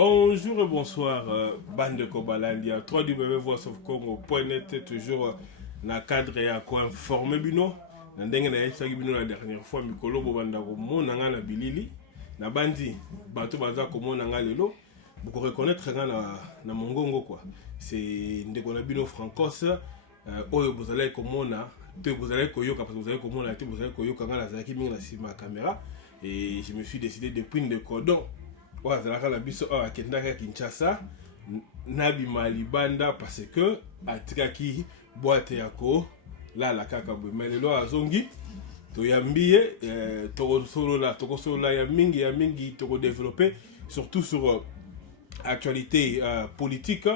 Bonjour et bonsoir, bande de Kobalandia, www.voiceofcongo.net, toujours dans le cadre de quoi informer bino. Na ndenge na yesa bino la dernière fois mikolo bobanda ko mona nga na bilili na bandi bato baza ko mona nga lelo boko reconnaître nga na mongongo quoi. C'est ndeko na bino Francos oyo bozalaki ko mona te bozalaki ko yoka parce que bozalaki ko mona te bozalaki ko yoka nga na zaki mingi na sima caméra et je me suis décidé de prendre le cordon. Ouais, c'est la biso à Kendaka Kinshasa nabi malibanda parce que atikaki boîte yako là la kaka mais le lo azongi to yambiye to solo la ya mingi to développer surtout sur actualité politique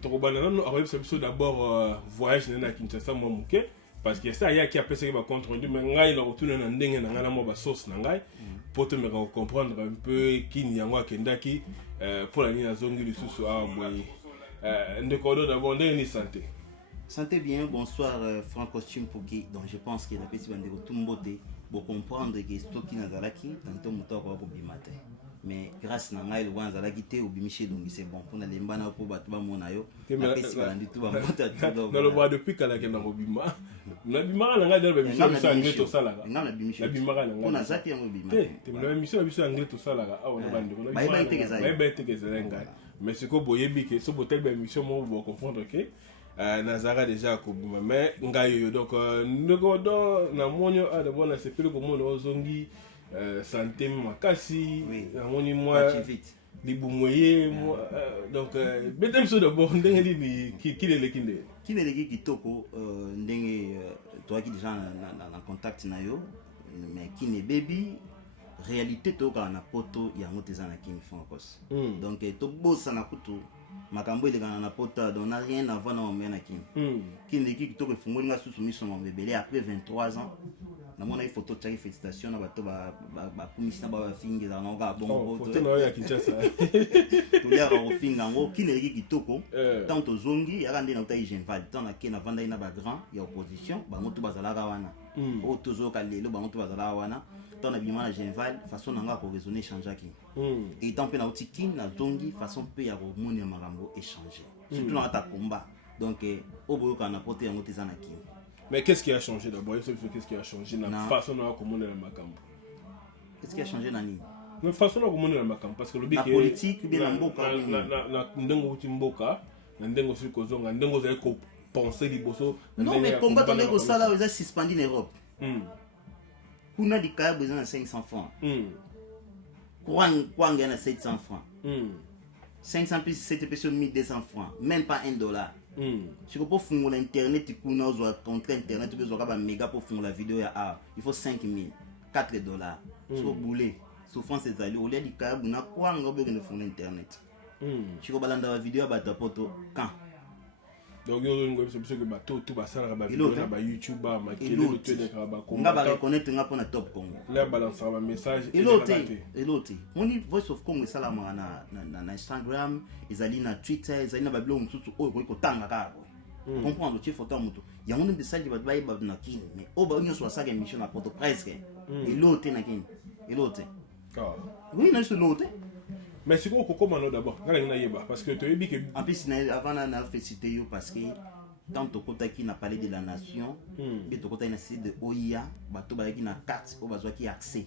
to banana no arrive c'est d'abord voyage na Kinshasa moi muke parce que ça y a qui a passé ma compte rendu mais ngai la retourner na ndenge na ngana mo ba sauce na ngai pour te me comprendre un peu qui n'y a moi kendaki pour la ligne à zongi du sous ah boy ndeko d'abord ndenge santé. Santé bien, bonsoir Franco Chimpuki. Donc je pense que la petite bande de Tumbote pour comprendre que ce qui n'a pas qui tantôt muto ko bimate. Mais grâce na ngai le wanza la quitté au bimiché donc c'est bon pour na lembana pour battu ba mona yo. La petite bande tout ba mota tout. Dans le bois depuis kala ke na bima. Na bima na ngai dans le bimisho biso anglais to sala. Na bimicho. La bima na ngai. On a zaki yango bimate. Te na bimisho biso anglais to sala ah on bande ko. Bye te ke zelenga. Mais ce ko boyebi ke so botel bimisho mo bo comprendre que Nazara déjà kobima mais ngayo donc ndogodo na monyo a de bona sepele ko mona ozongi santé makasi na moni moi libumweye donc betem so de bon ndenge ni kilele kitoko ndenge toi qui déjà na contact na yo mais qui ne baby réalité to ka na poto ya moteza na King Francos donc to bossa na kutu makambo ile kana na pota donc n'a rien à voir na omena King King l'équipe to ko fungoli nga susu miso mo bebele après 23 ans na mona photo tchaki félicitations na bato ba kumisa ba fingi za nga bon photo na ya Kinshasa to ya ko finga ngo King l'équipe kitoko tant to zongi ya kande na utai Genval tant na kena vanda ina ba grand ya opposition ba moto bazalaka wana o tozo ka lelo ba moto bazalaka wana tant na bima na Genval façon nga ko raisonner changer King et tant pe na utiki na zongi façon pe ya ko moni makambo échanger surtout na ta combat donc au boyo kana porter ya moto na King. Mais qu'est-ce qui a changé d'abord? Qu'est-ce qui a changé dans la façon dont on a Makambo? Qu'est-ce qui a changé dans la façon dont on a Makambo? Parce que le la politique, bien en boka. Ndengo Timboka, Ndengo Sukozonga, Ndengo Zeko penser liboso. Non, mais combattre les Rossala, ils ont suspendu en Europe. Pour nous, il y a besoin de 500 francs. Quoi, il y a 700 francs. 500 plus 7 personnes 1200 francs. Même pas $1. Si vous pouvez faire l'internet, vous pouvez contre internet, vous pouvez faire méga pour faire la vidéo. Il faut 5 000, $4. Si vous voulez, souffrance c'est allé. Au lieu de faire vous n'avez pas de faire l'internet. Si vous voulez faire la vidéo, vous avez poto quand. Donc, vous avez bateau, tout va ça, YouTube, on va reconnaître un top Congo. Là, balance un message. Et l'autre, on dit Voice of Congo, ça na Instagram, ils allaient na Twitter, ils allaient na Babylon, tout au Tanga. Comprendre, tu photo moto. Il y a un message qui va être na kin, mais au bas on soit ça émission na poto presque. Et l'autre na kin. Et l'autre. Oui, na sur l'autre. Mais c'est quoi comment d'abord parce que tu as dit que en plus avant na félicité parce que tant que qui n'a parlé de la nation et to kota na site de OIA bato ba qui na carte au bazwa qui accès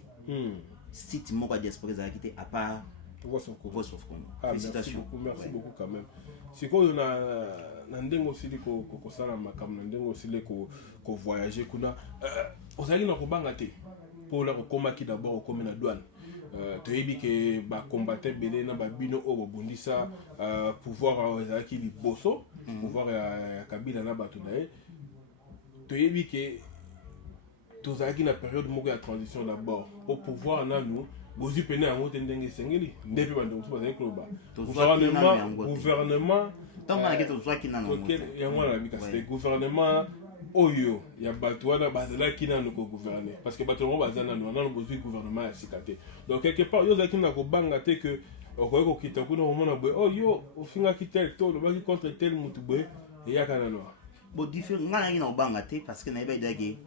site moko diaspora za qui à part Voice of Congo. Félicitations. Merci beaucoup quand même. C'est quoi na ndengo sili ko sala makam na ndengo sili ko voyager kuna ozali na ko banga te pour la komaki d'abord comme na douane. Tu as dit que les combattants belé na babino o bondisa pouvoir ezaki liboso pouvoir ya Kabila na bato nae. Tu as dit que tous azaki na période moko ya transition d'abord au pouvoir na nous bozi pene ya moto ndenge sengeli ndepe bando so bazali kloba gouvernement tant na ke to zwa ki na no ya mwana bika c'est gouvernement oyo ya bato wana bazalaki nanu ko gouverner parce que bato mo bazana nanu bozwi gouvernement ya sikate donc quelque part yo zaki na ko banga te que okoye ko kita kuna mona boy oh yo ofinga ki tel to lo baki contre tel mutu boy et ya kana no bo différent ngana na banga te parce que na ba idage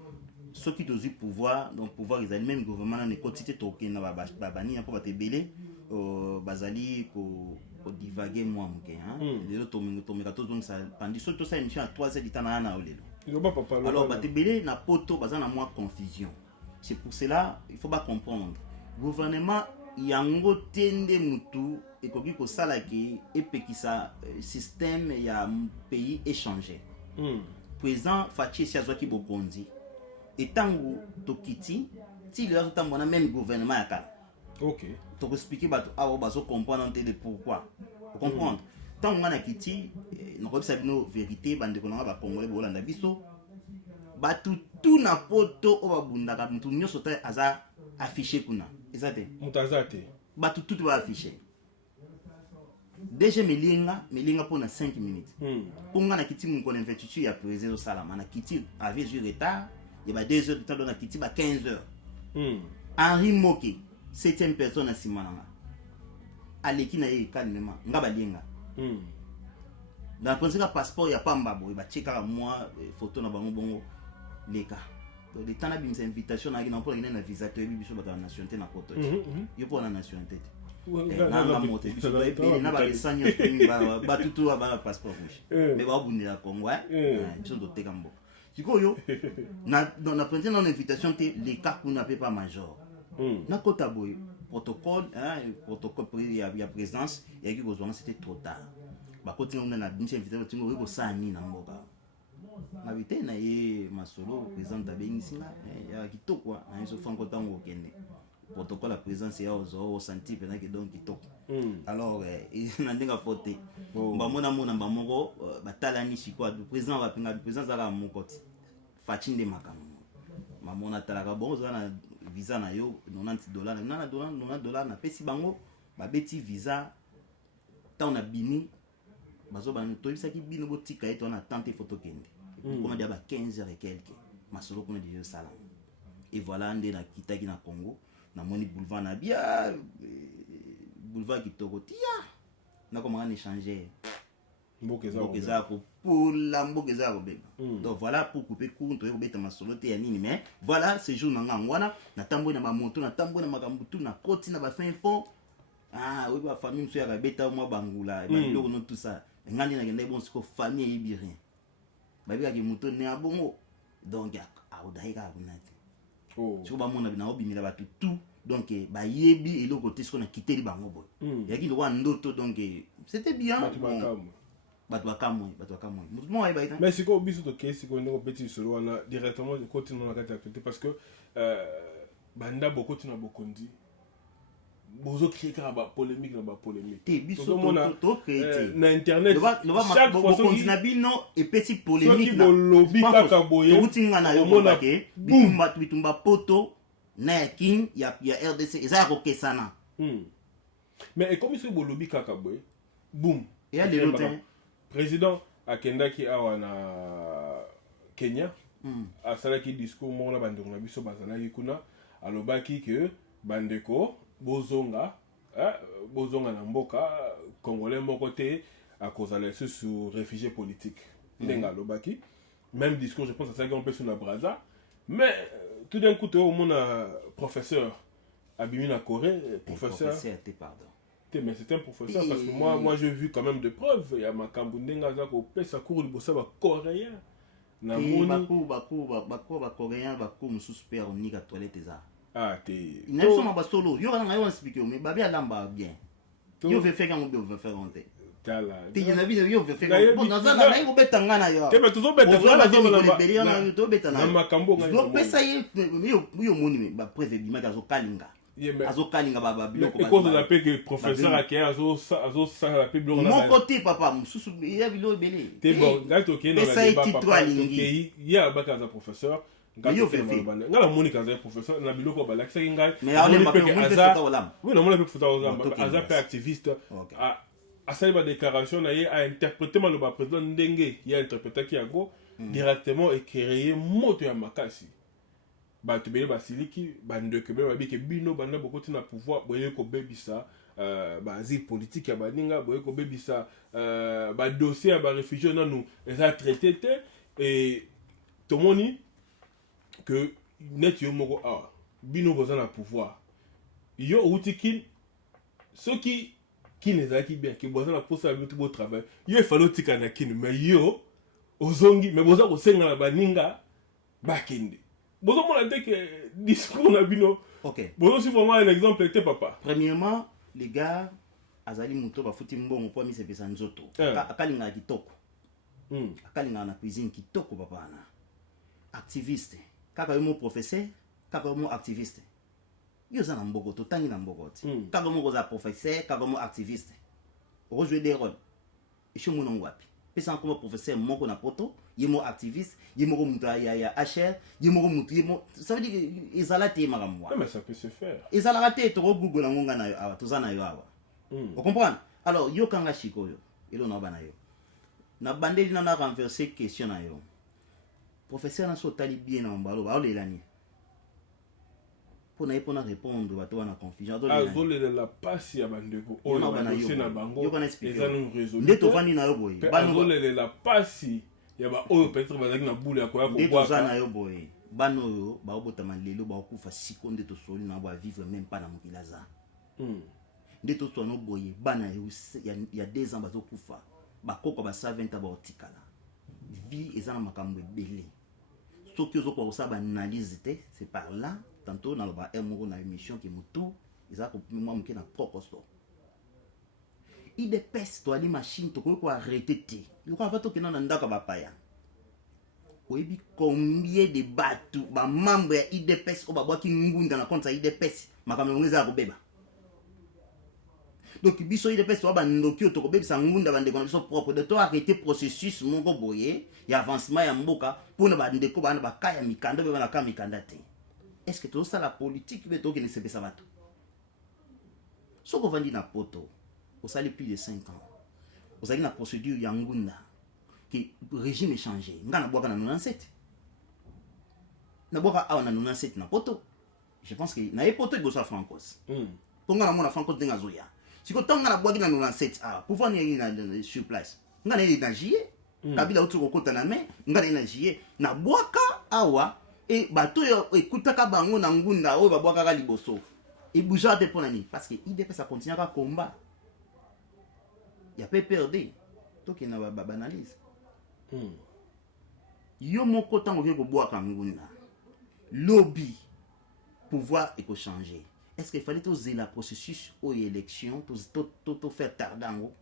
ceux qui ont pouvoir donc pouvoir ils ont même gouvernement na quantité token na ba bani pour ba te belé bazali ko divaguer moi moke lelo tomeka tozongisa pandi so tosala émission à 3 heures du temps na olelo alors batebele na poto baza na moi confusion. C'est pour cela il faut pas comprendre gouvernement yango tende mutu ekoki kosala ke epekisa système ya pays échangé. Président Fachi si azwaki bokonzi etango tokiti ti le azotambona même gouvernement ya kala. OK. Donc expliquer bato awo bazo comprendre le pourquoi. Vous comprendre. Tant on a kiti noko bisa bino vérité bande ko na ba congolais bolanda biso batu tout na poto o babundaka mutu nyoso ta aza affiché kuna. Ezate. Mutazate. Batu tout va afficher. Déjà melinga pour 5 minutes. Pour nga na kiti mon ko l'investiture ya président Salama na kiti avait du retard, il y a 2 heures de temps dans na kiti ba 15 heures. Henri Moké 7e personne à Simananga. Aleki na ye calmement nga balinga. Dans le principe passeport il y a pas mbabo, il va checker moi photo na bango bongo leka. Donc les temps na bimisa invitation na pour na visa to biso ba nationalité na poto. Yo pour na nationalité. Na moté biso na ba resanya ba tutu ba passeport rouge. Mais ba bundela Congo biso do teka mbo. Sikoyo na dans la principe na invitation te les cas qu'on n'appelle pas major. Na kota boy protocole protocole ya présidence et qui besoin c'était trop tard. Ba continue on a bien invité tingo ko sani na mboka. Na vite na ye masolo président tabengisinga ya kitoko na yeso fanko tango kende. Protocole la présidence ya ozo senti pena que donc kitoko. Alors na ndenga fote. Ba mona ba moko batalani sikwa président va pinga président za la mokoti. Fatinde makamo. Mamona talaka bon za na visa na yo $90 na $90 na pesi bango babeti visa ta on a bini bazo ba to bisa ki bino botika eto na tante photo kende comme dia ba 15 heures et quelques masolo kuna déjà sala et voilà ande na kitaki na Congo na moni boulevard na bia boulevard kitoko tia na comment on échanger mbokeza ko pour la mbokeza ko beba donc voilà pour couper court to ko beta masolo te ya nini mais voilà ce jour na ngwana na tambo na mamoto na tambo na makambutu na koti na ba fin fond oui ba famille mso ya ka beta mo bangula ba biloko no tout ça ngani na ngende bon siko famille yibi rien ba bika ki muto ne abongo donc a odaika kunati tu ba mona bina obimila batu tout donc ba yebi eloko te siko na kiteli bango boy yaki ndo wa ndoto donc c'était bien mais si ko biso to kesi ko ndeko beti solo wana directement côté non na kati activité parce que banda beaucoup na bokondi bozo créer ba polémique na ba polémique biso to créer na internet chaque fois continue bino et petit polémique na lobby kaka boye utinga na yo monake bitumba poto na king ya RDC eza ko kesana mais comme ça bo lobby kaka boye boum et les lutins président akendaki awa na Kenya asalaki discours moko na bandeko na biso bazalaki kuna alobaki ke bandeko bozonga na mboka congolais moko te akozala sur réfugié politique ndenge alobaki même discours je pense asalaki un peu sur la Brazza mais tout d'un coup au mona professeur abimi na Corée professeur mais c'est un professeur parce que moi j'ai vu quand même des preuves il y a makambo ndenga za ko pesa cours libosa ba coréen na moni ba coréen ba ko mususu pe onika toilette za te na so ma basolo yo na yo expliquer mais ba bien lamba bien yo veut faire quand on veut faire monter tala ti na video yo veut faire bon na za na yo betanga na yo te mais toujours betanga na makambo nga yo pesa yo moni ba preuve bima ka zo kalinga azokalinga baba biloko ba cause la paix que professeur akaya azo la paix biloko na mon côté papa mususu ya biloko belé te bon gato ke na débat okay ya ba kaza professeur yo fait ngala moni kaza professeur na biloko ba lakisa ngai mais ale ma pe aza oui non mona pe futa ozamba aza pe activiste a sali ba déclaration na ye a interpréter mal ba président ndenge ya interpréter ki yago directement et créer moto ya makasi bato bele basiliki bandeke bele babike bino banda bokoti na pouvoir boye ko bebisa asile politique ya baninga boye ko bebisa ba dossier ya ba réfugiés nanu eza traité te et tomoni que net yo moko bino boza na pouvoir yo outiki ceux qui les a qui bien qui bossent la pour ça tout beau travail yo fallait tikana kin mais yo ozongi mais boza ko senga la baninga bakende bozo mona te que discours na bino OK bozo si vraiment un exemple était papa premièrement les gars azali muto ba futi mbongo kwa mise pesa nzoto akalinga kitoko akalinga na cuisine kitoko papa na activiste kaka yo mo professeur kaka yo mo activiste yo za na mboko to tangi na mboko ti kaka mo za professeur kaka mo activiste o jouer des rôles et chez mon wapi pesa comme professeur moko na poto yemo activiste yemo muto ya HR yemo muto yemo ça veut dire ezala te makamwa mais ça peut se faire ezala raté to google na ngonga na yo awa tozana yo awa vous comprenez alors yo kanga shikoyo elo na bana yo na bandeli na renverser question na yo professeur na so tali bien na mbalo ba olelani pour na répondre bato wana confusion azolele la passe ya bandeko o na dossier na bango eza no réseau ndeto vandi na yo boy bazolele la passe ya ba oyo peut-être bazaki na boule ya koya ko bwa na yo boy bano yo ba obotama lelo ba okufa siko ndeto soli na ba vivre même pas na mokilaza ndeto to no boy bana ya 2 ans bazokufa bakoko ba 120 ba otikala vie ezana makambo ebele soki ozo kwa osaba analyse te c'est par là tantôt na ba moko na émission qui mutu ezaka ko moi mke na kokosto ide peste to ali machine to ko arrêter te yo ko va to kena na ndaka ba paya oyebi combien de batu ba membre ya IDPS o ba bwaki ngunda na compte ya IDPS makambo ngeza ko beba donc biso IDPS to ba ndoki to ko bebisa ngunda ba ndeko na biso propre de to arrêter processus moko boye ya avancement ya mboka pour na ba ndeko ba na ba kaya mikanda be ba na ka mikanda te est-ce que tout ça la politique be to ke ne se besa bato so ko vandi na poto au sali plus de 5 ans vous avez une procédure ya ngunda qui régime est changé ngana boka na 97 na boka a na 97 na poto je pense que na poto il bossa francos ponga na mona francos denga zoya siko tonga na boka na 97 pouvoir ni na sur place ngana ni na jier kabila utu kokota na me ngana ni na jier na boka awa et bato yo ekutaka bango na ngunda oyo ba boka ka liboso et bouger de pour nani parce que IDP ça continue à combat il y a pas perdu to ki na ba analyse yo moko tango ke ko boaka ngunda lobby pouvoir et ko changer est-ce qu'il fallait oser la processus aux élections to faire tardango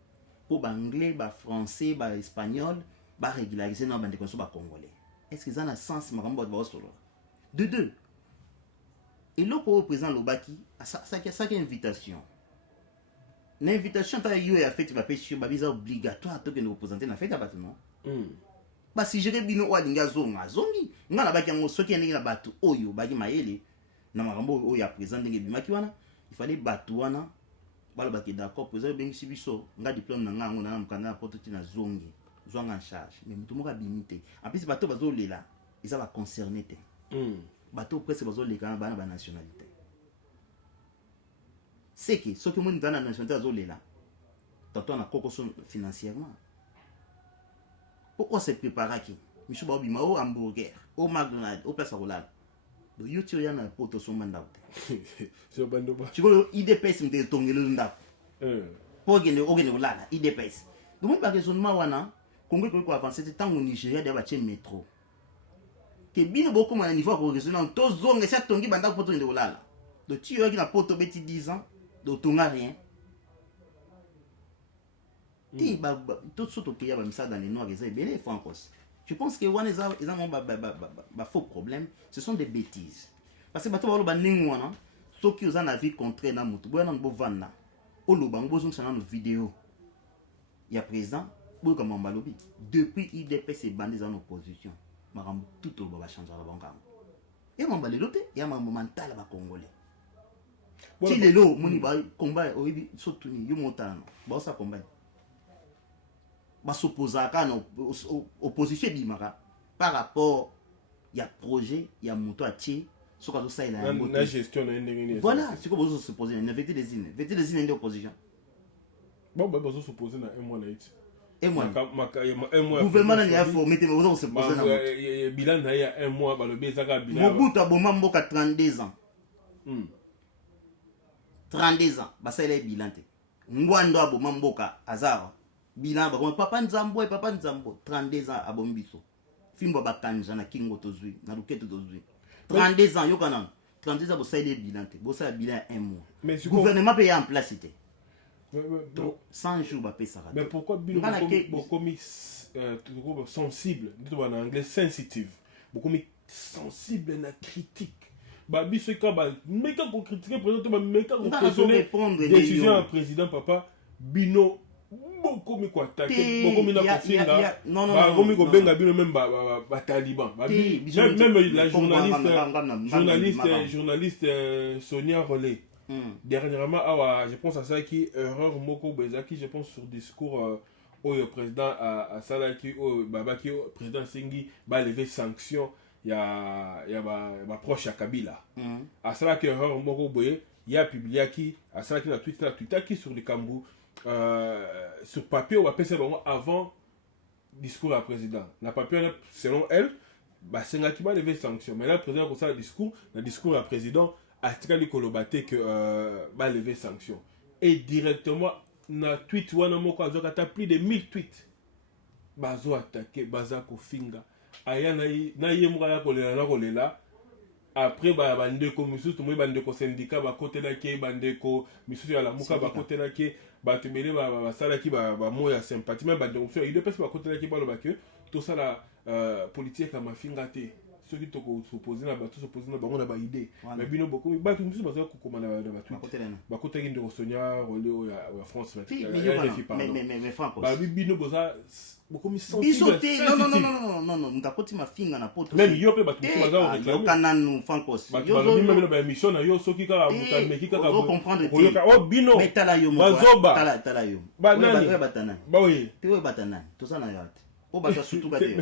pour ba anglais ba français ba espagnol ba régulariser na bande ko so ba congolais est-ce que ça a sens makambo ba solo de deux et le président Lobaki ça qui invitation l'invitation ta yo ya fête ba pêche ba visa obligatoire to que nous représenter na fête à bato non ba si jere bino wa linga zonga zongi ngana ba kyango soki ndenge na bato oyo ba ki mayele na makambo oyo ya président ndenge bimaki wana il fallait bato wana bala ba ki d'accord président bengi sibiso nga diplôme na nga ngo na mukanda na poto tina zongi zonga en charge mais mutu moka bimité en plus bato bazo lela ils va concerner te bato presque bazo leka na ba nationalité c'est que ce que mon dans la nationalité azolela tantôt na kokoso financièrement pourquoi se préparer qui monsieur babima au hamburger au McDonald's au place à roulade do youtube yana poto so manda sur bando ba tu vois IDPS mte tongelo ndako pour gene ogene roulade IDPS donc mon raisonnement wana Congo ko avancer tant au Nigeria de ba métro que bino beaucoup na niveau ko raisonnement to zonge sa tongi banda poto de roulade donc tu yo qui na poto beti 10 ans donc tu n'as rien. Tout ce qui est dans les noirs, ils francos. Je pense que ils ont faux problème. Ce sont des bêtises. Parce que bato ba ningwana, ceux qui ont un avis contraire na mutu, boya na bovana. Olo bango zo sana no vidéo. Il y a présent, boy comme balobi. Depuis IDPS et bandits en opposition, maram tout le va changer la banque. Et mon balelote, il y a mon mental ba congolais. Si les lots, mon combat, surtout ni yo montano, ba ça combat. Ba s'opposer à la opposition bimaka par rapport il y a projet, il y a moto à tier, ce que ça il a la gestion voilà, c'est que vous s'opposer, ne vérité des îles, vérité des îles d'opposition. Bon bah vous s'opposer na un mois là. Un mois. Un mois. Gouvernement n'a pas mettez vous s'opposer na. Bilan na ya un mois ba le bezaka bilan. Mobutu aboma mboka 32 ans. 32 ans basalela bilan te ngwando aboma mboka azawa bilan ba papa nzambo 32 ans aboma biso fimbo bakanja na kingo tozwi na luketo tozwi 32 ans yokana 32 ans bosalela bilan te bosala bilan 1 mois mais gouvernement peut y en place te donc 100 jours bapesaka mais pourquoi bino bokomi sensible ndito en anglais sensitive bokomi sensible na critique biso ka meka ko critiquer président ba meka ko questionner décision à président papa bino bokomi ko attaquer bokomi na kofinga bokomi ko benga bino même ba taliban même la journaliste Sonia Rollet dernièrement je pense à ça qui erreur moko bezaki je pense sur discours au président à Salaki au babaki président Sengi ba lever sanction ya ba proche à Kabila à Salaki erreur moko boye il a publié qui à Salaki na Twitter qui sur le Cambou sur papier ou appelé ça avant discours à président na papier selon elle ba Sengaki ba lever sanction mais là le président pour ça le discours à président atikali kolobate que ba lever sanction et directement na tweet wana moko azokata plus de 1000 tweets bazo attaquer baza kofinga aya na ye moko ya kolela après bandeko misusu moi bandeko syndicat bakotelaki bandeko misusu ya lamuka bakotelaki batebele basalaki bamoya sympathie même bandeko misusu il pesa bakotelaki baloba que tout ça la politique ya mafinga te ceux qui s'opposent na bato s'opposent na bango na ba idée mais bino beaucoup bato misusu baza kokoma na tweet bakotaki ndeko Sonia Rollet ya France mais Franco bino boza beaucoup mi sensible non ngakoti mafinga na poto même yo pe bato misusu baza réclamer kananu Franco yo même ba émission na yo soki kaka mutameki kaka comprendre bino metala yo bazoba tala yo banani batana ba oui te batana to sana yo o bato surtout kate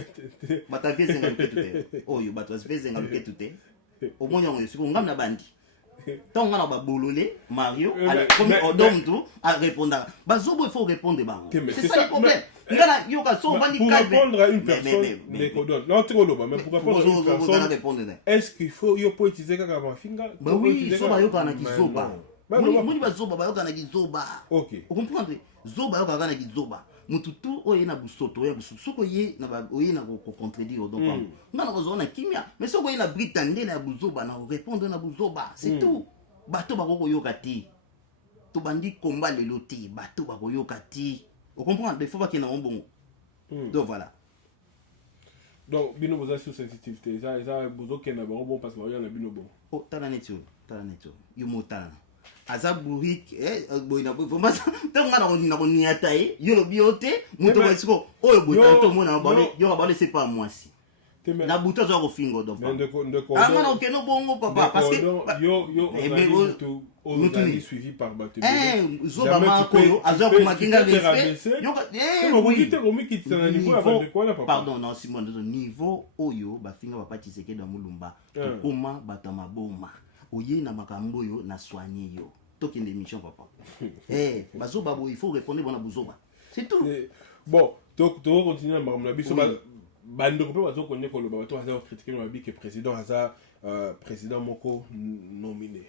bata vezenga luketu oyo bato vezenga luketu te o monya ngo siko ngam na bandi tant on a babololé Mario comme odom tout à répondre bazobo il faut répondre bango c'est ça le problème ngana yoka so bandi pour répondre à une personne mais pour répondre à une personne est-ce qu'il faut yo poétiser kaka mafinga bah oui so ba yoka na kizoba moni bazoba ba yoka na kizoba OK vous comprenez zoba yoka na kizoba mututu oye na busoto ya busoto soko ye na oye na ko contredire donc ngana ko zona kimia mais soko ye na britande na buzoba na répondre na buzoba c'est tout bato ba ko yoka ti to bandi komba lelo ti bato ba ko yoka ti vous comprenez des fois ba kena bon donc voilà donc bino boza sur sensitivité ça bozo kena bon parce que ba na bino bon oh tala netu yo motana aza burik boina bomba tanga na ko niata yo lo biote muto ba siko oyo buta to mona ba yo ba c'est pas moi si na buta zo ko fingo do fa ngana okeno bongo papa parce que yo on suivi par bateau zoba makolo azo ko makinga respect pardon non Simon de niveau oyo ba finga ba patiseke da mulumba koma batama boma oye na makambo yo na soigner yo tokende mission papa bazoba bo il faut répondre bona buzoba c'est tout bon donc tu continuer na biso bando ko bazo konne ko loba bato aza critiquer na bi que président aza président moko nominé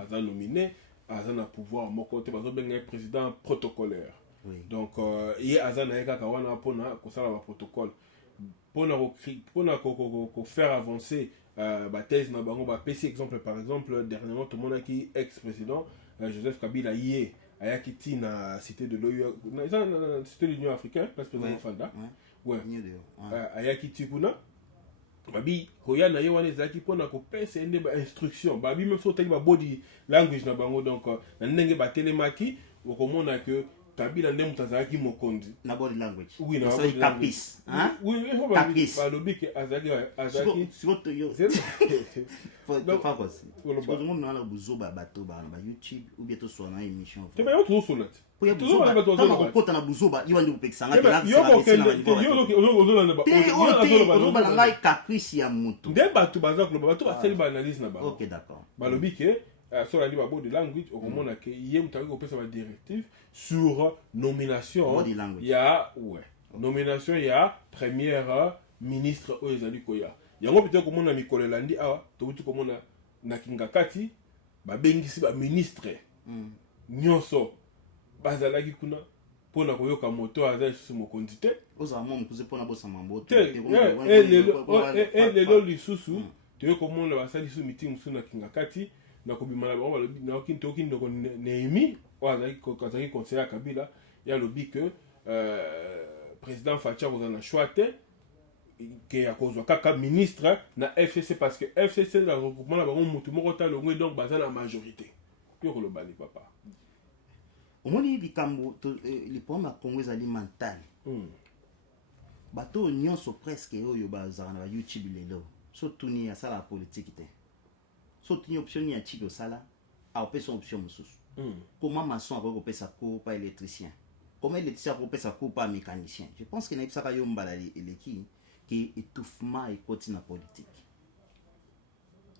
aza nominé aza na pouvoir moko te bazo benga président protocolaire donc ye aza na eka kawana pona ko sala ba protocole pona ko faire avancer ba thèse na bango ba PC exemple par exemple dernièrement tout le monde qui ex-président Joseph Kabila yé ayaki ti na cité de l'OU na cité de l'Union africaine parce que président Fanda ouais ayaki ti kuna babi koya na ye wana ezaki pona ko pesa ende ba instruction babi même so tali ba body language na bango donc na ndenge ba telemaki okomona que Kabila ndem mutazaki mokonzi na body language oui na body capis hein oui capis ba lobi que azaki surtout yo fa kosi parce que moi na buzoba bato ba YouTube ou bien to so na émission te ba yo to so na pour ya buzoba kama kokota na buzoba yo ndi kupekisanga te na yo ba ngai caprice ya mutu nde bato baza ko bato baseli ba analyse na ba OK d'accord ba lobi que sur la libre body language au moment que hier mutaki ko pesa ba directive sur nomination il y a nomination il y a première ministre o ezali koya yango peut-être komona mikolo landi awa to butu komona na kingakati ba bengisi ba ministre nyonso bazalaki kuna mpona koyoka moto aza lisusu mokonzi te lelo lisusu toye komona basali lisusu mitingi mosusu na kinga kati na kobima na bango balobi toyoki ndeko Nehemi oyo azalaki conseiller ya Kabila ye alobi ke président Fachi akozala na choix te ke akozwa kaka ministre na FCC parce que FCC na regroupement na bango motu moko ta longo donc baza na majorité yo kolobali papa omoni likambo lipomo ya Congo ezali mental bato nyonso presque oyo bazala na YouTube lelo so tuni ya sala politique te so tuni option ya chiko sala a opesa option mosusu comment maçon akoki kopesa cours pas électricien comment électricien akoki kopesa cours pas mécanicien je pense que naibisaka yo mbala eleki ki étouffement ekoti na politique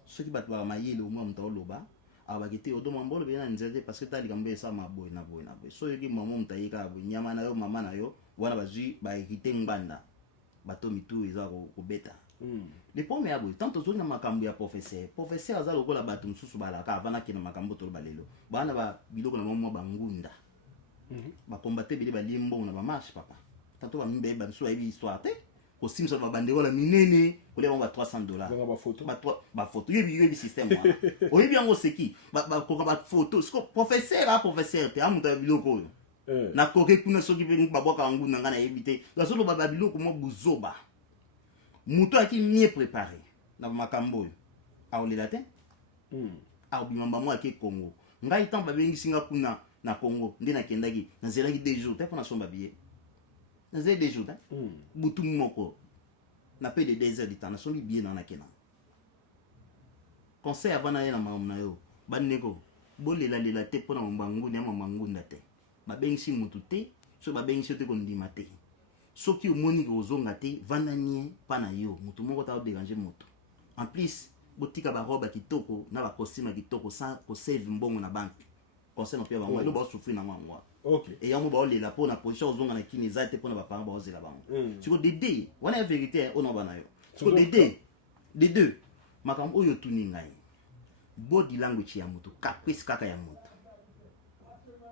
soki bato bamayele omwa moto oloba abaki te odoma mbolo bena nzete parce que tali kambe esa maboy na boy so yoki mama mutayika abo nyama na yo mama na yo wana bazwi ba ekite ngbanda bato mitu eza ko beta le premier abo tanto zoni na makambo ya professeur aza lokola bato mususu balaka avana kina makambo to balelo bana ba biloko na mwa bangunda ba combattre bile ba limbo na ba marche papa tanto ba mbe ba so yebi histoire te ko simso ba bandeko la minene ko le ba $300 ba photo yebi système wana oyebi yango seki ba ko ba photo sko professeur te amuta biloko na koke kuna soki pe baboka ngunda ngana yebite gasolo ba biloko mo buzoba muto aki mieux préparé na makambo aolela te abimamba mo aki Congo ngai tant babengi singa kuna na Congo ndena kendaki na zelaki 2 jours te pona somba billet na zelaki 2 jours te butu moko na pe de 2 heures de temps na sombi billet na kena conseil avant na yena mamna yo baneko bolela lela te pona mbangu na mamangunda te babengi mutu te so babengi te kondima te soki omoni ko ozonga te vandanie pana yo mutu moko ta déranger moto en plus botika ba robe kitoko na ba costume kitoko sans ko save mbongo na banque conseil no pia ba ngwa ba souffrir na ngwa OK et yango ba olela po na position ozonga na kini za te pona ba parents ba ozela bango siko dede wana ya vérité ono bana yo siko dede de deux makambo oyo tuni ngai body language ya moto caprice kaka ya moto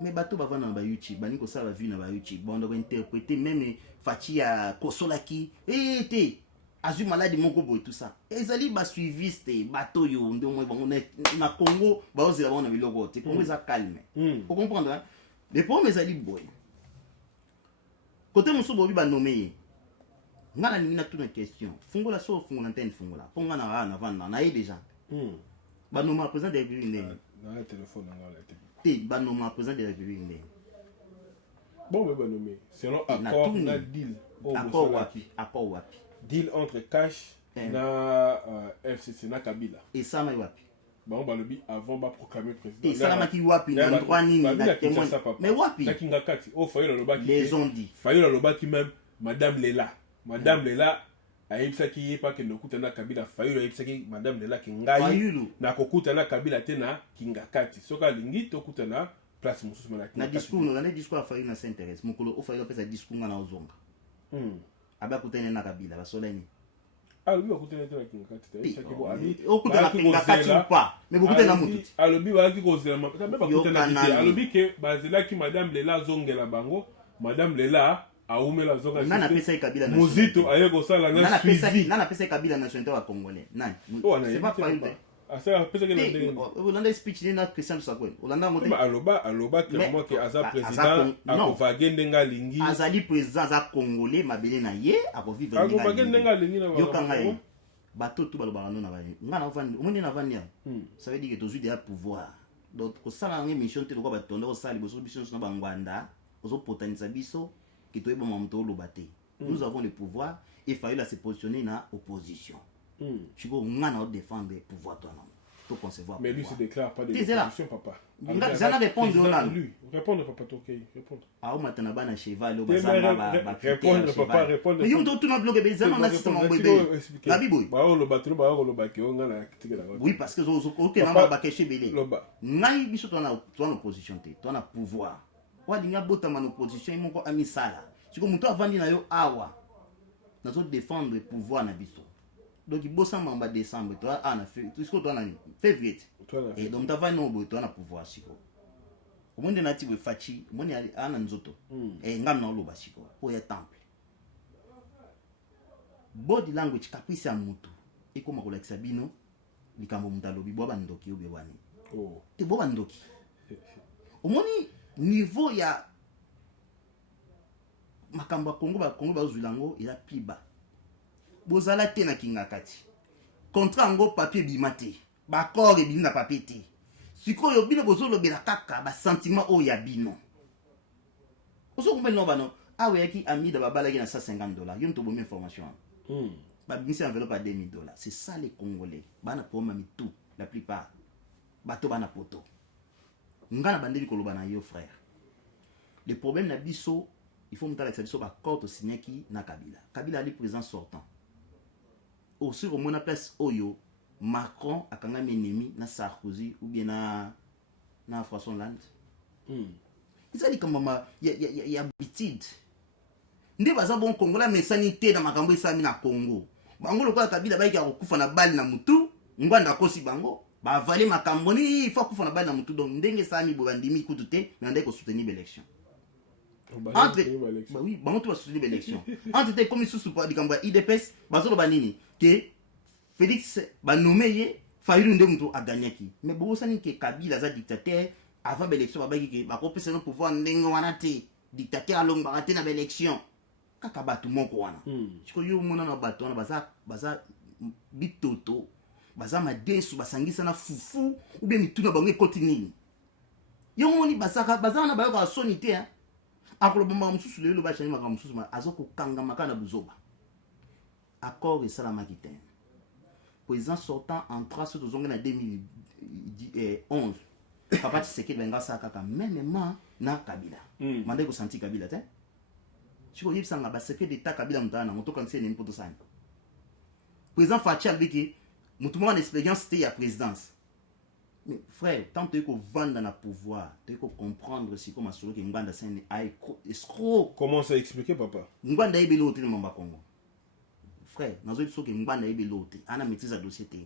mais bato bavana na ba YouTube bani ko sala vie na ba YouTube bon donc interpréter même Fachi ya kosolaki te azui maladi moko boy tout ça ezali ba suiviste bato yo ndo mo bango na Congo ba ozela bona biloko te Congo za calme vous comprendre les problèmes ezali boy côté musu bobi ba nommer ngana ni na tuna question fungola so fungola ntene fungola ponga na vana na déjà ba nommer président de République na téléphone ngala te ba nommer président de République bon mais nommé selon accord na deal accord wapi deal entre cash na FCC na Kabila et ça mais wapi ba balobi avant ba proclamer président et ça maki wapi na droit nini na témoin mais wapi na kinga kati o Fayulu lobaki les ont dit Fayulu lobaki même madame Lela ayebisaki ye pa ke nokuta na Kabila Fayulu ayebisaki madame Lela ki ngai na kokuta na Kabila te na kinga kati soka lingi tokuta na place mususu na discours na discours afari na s'intéresse mukolo ofayelo pesa discours na ozonga aba kutene na Kabila basolani alobi bakutene te na kingakati te chaki bo abi okuta na kingakati ou pas mais bakutene na mutu alobi baki kozela mabe bakutene na kiti alobi ke bazelaki madame Lela zongela bango madame Lela aumela zonga nana pesa Kabila na muzito aye kosala na suivi nana pesa Kabila nationalité wa congolais nani c'est pas pas asa pesa ke ndenge Olanda speech ni na Christian Sakwen Olanda mote aloba clairement que aza président akovage ndenga lingi azali président za congolais mabele na ye akovivre ndenga lingi na yokanga ye bato tout baloba na bani ngana vandi omoni na vandi ça veut dire que tozui déjà pouvoir donc ko sala ngi mission te lokwa batonda ko sali boso biso na bangwanda ozo potanisa biso ki toyeba mamuto lobate nous avons le pouvoir et fallait se positionner na opposition. Tu peux défendre le pouvoir toi non. Tout concevoir. Mais lui se déclare pas de l'opposition papa. Ça répondre là. Lui, répondre papa OK, répondre. Ah on maintenant bana cheval au répondre papa, répondre. Mais yo tout na bloqué mais ça on a système en bébé. La biboy. Ba o lo batulu ba o lo ba ke on ngala kitikela. Oui parce que OK na ba keche belé. Ngai biso toi na opposition te, toi na pouvoir. Wa linga bota man opposition imoko amisala. Siko muto avandi na yo awa. Na zo défendre pouvoir na biso. Donc il bosse en décembre toi na février et donc t'as pas non toi na pouvoir siko omonde nati we fachi moni ana nzoto ngam na oloba siko po ya temple body language caprice ya mutu ekoma kolakisa bino likambo mutalobi bo bandoki obe wani te bo bandoki omoni niveau ya makamba Congo bazulango ila plus bas bozala te na kinga kati contrat ngo papier bimate ba corps e bina papier te sikoyo bino bozolobela kaka ba sentiment o ya bino oso kumbe no bano awe yaki ami da babala ki na $150 yo nto bomi information ba bimisi enveloppe à $2000. C'est ça les Congolais bana poma mitu la plupart bato bana poto ngana bandeli koloba na yo frère le problème na biso il faut mutala biso ba corde signaki na Kabila ali président sortant aussi au mona place oyo Macron akanga ennemi na Sarkozy ou bien na François Hollande izali kama ya habitude nde baza bon Congolais mesani te na makambo esami na Congo bango lokola Kabila bayiki akufa na bali na mutu ngwanda kosi bango ba vale makambo ni fa kufa na bali na mutu donc ndenge sami bo bandimi kutu te na ndeko soutenir l'élection entre bah oui bango to soutenir l'élection entre te comme sous pas dikambo IDPS bazolo banini ke Félix ba nommé ye Fayulu nde mutu a gagné ki mais bo sani ke Kabila za dictateur avant l'élection ba baki ke ba ko pesa no pouvoir ndenge wana te dictateur along ba te na l'élection kaka batu moko wana chiko yo mona na batu wana baza bitoto baza madesu basangisa na fufu ou bien mituna bango ekoti nini yo moni baza na bayo ka soni te akolo bomba mususu lelo ba chani maka mususu azoko kanga makana buzoba accord et salama kitene président sortant en trace de zonga na 2011 papa Tshisekedi benga saka kaka même na Kabila mande ko senti Kabila te chiko yipsanga ba secret d'état Kabila mutana moto kan sene mpoto sani président Fachi albiki mutu en expérience te ya présidence mais frère tant que ko vendre na pouvoir tu ko comprendre si comment solo ke nganda sene ay escroc comment ça expliquer papa nganda ebelo hotel mamba Congo frère nazo biso ke nganda ebelo hotel ana maîtrise dossier te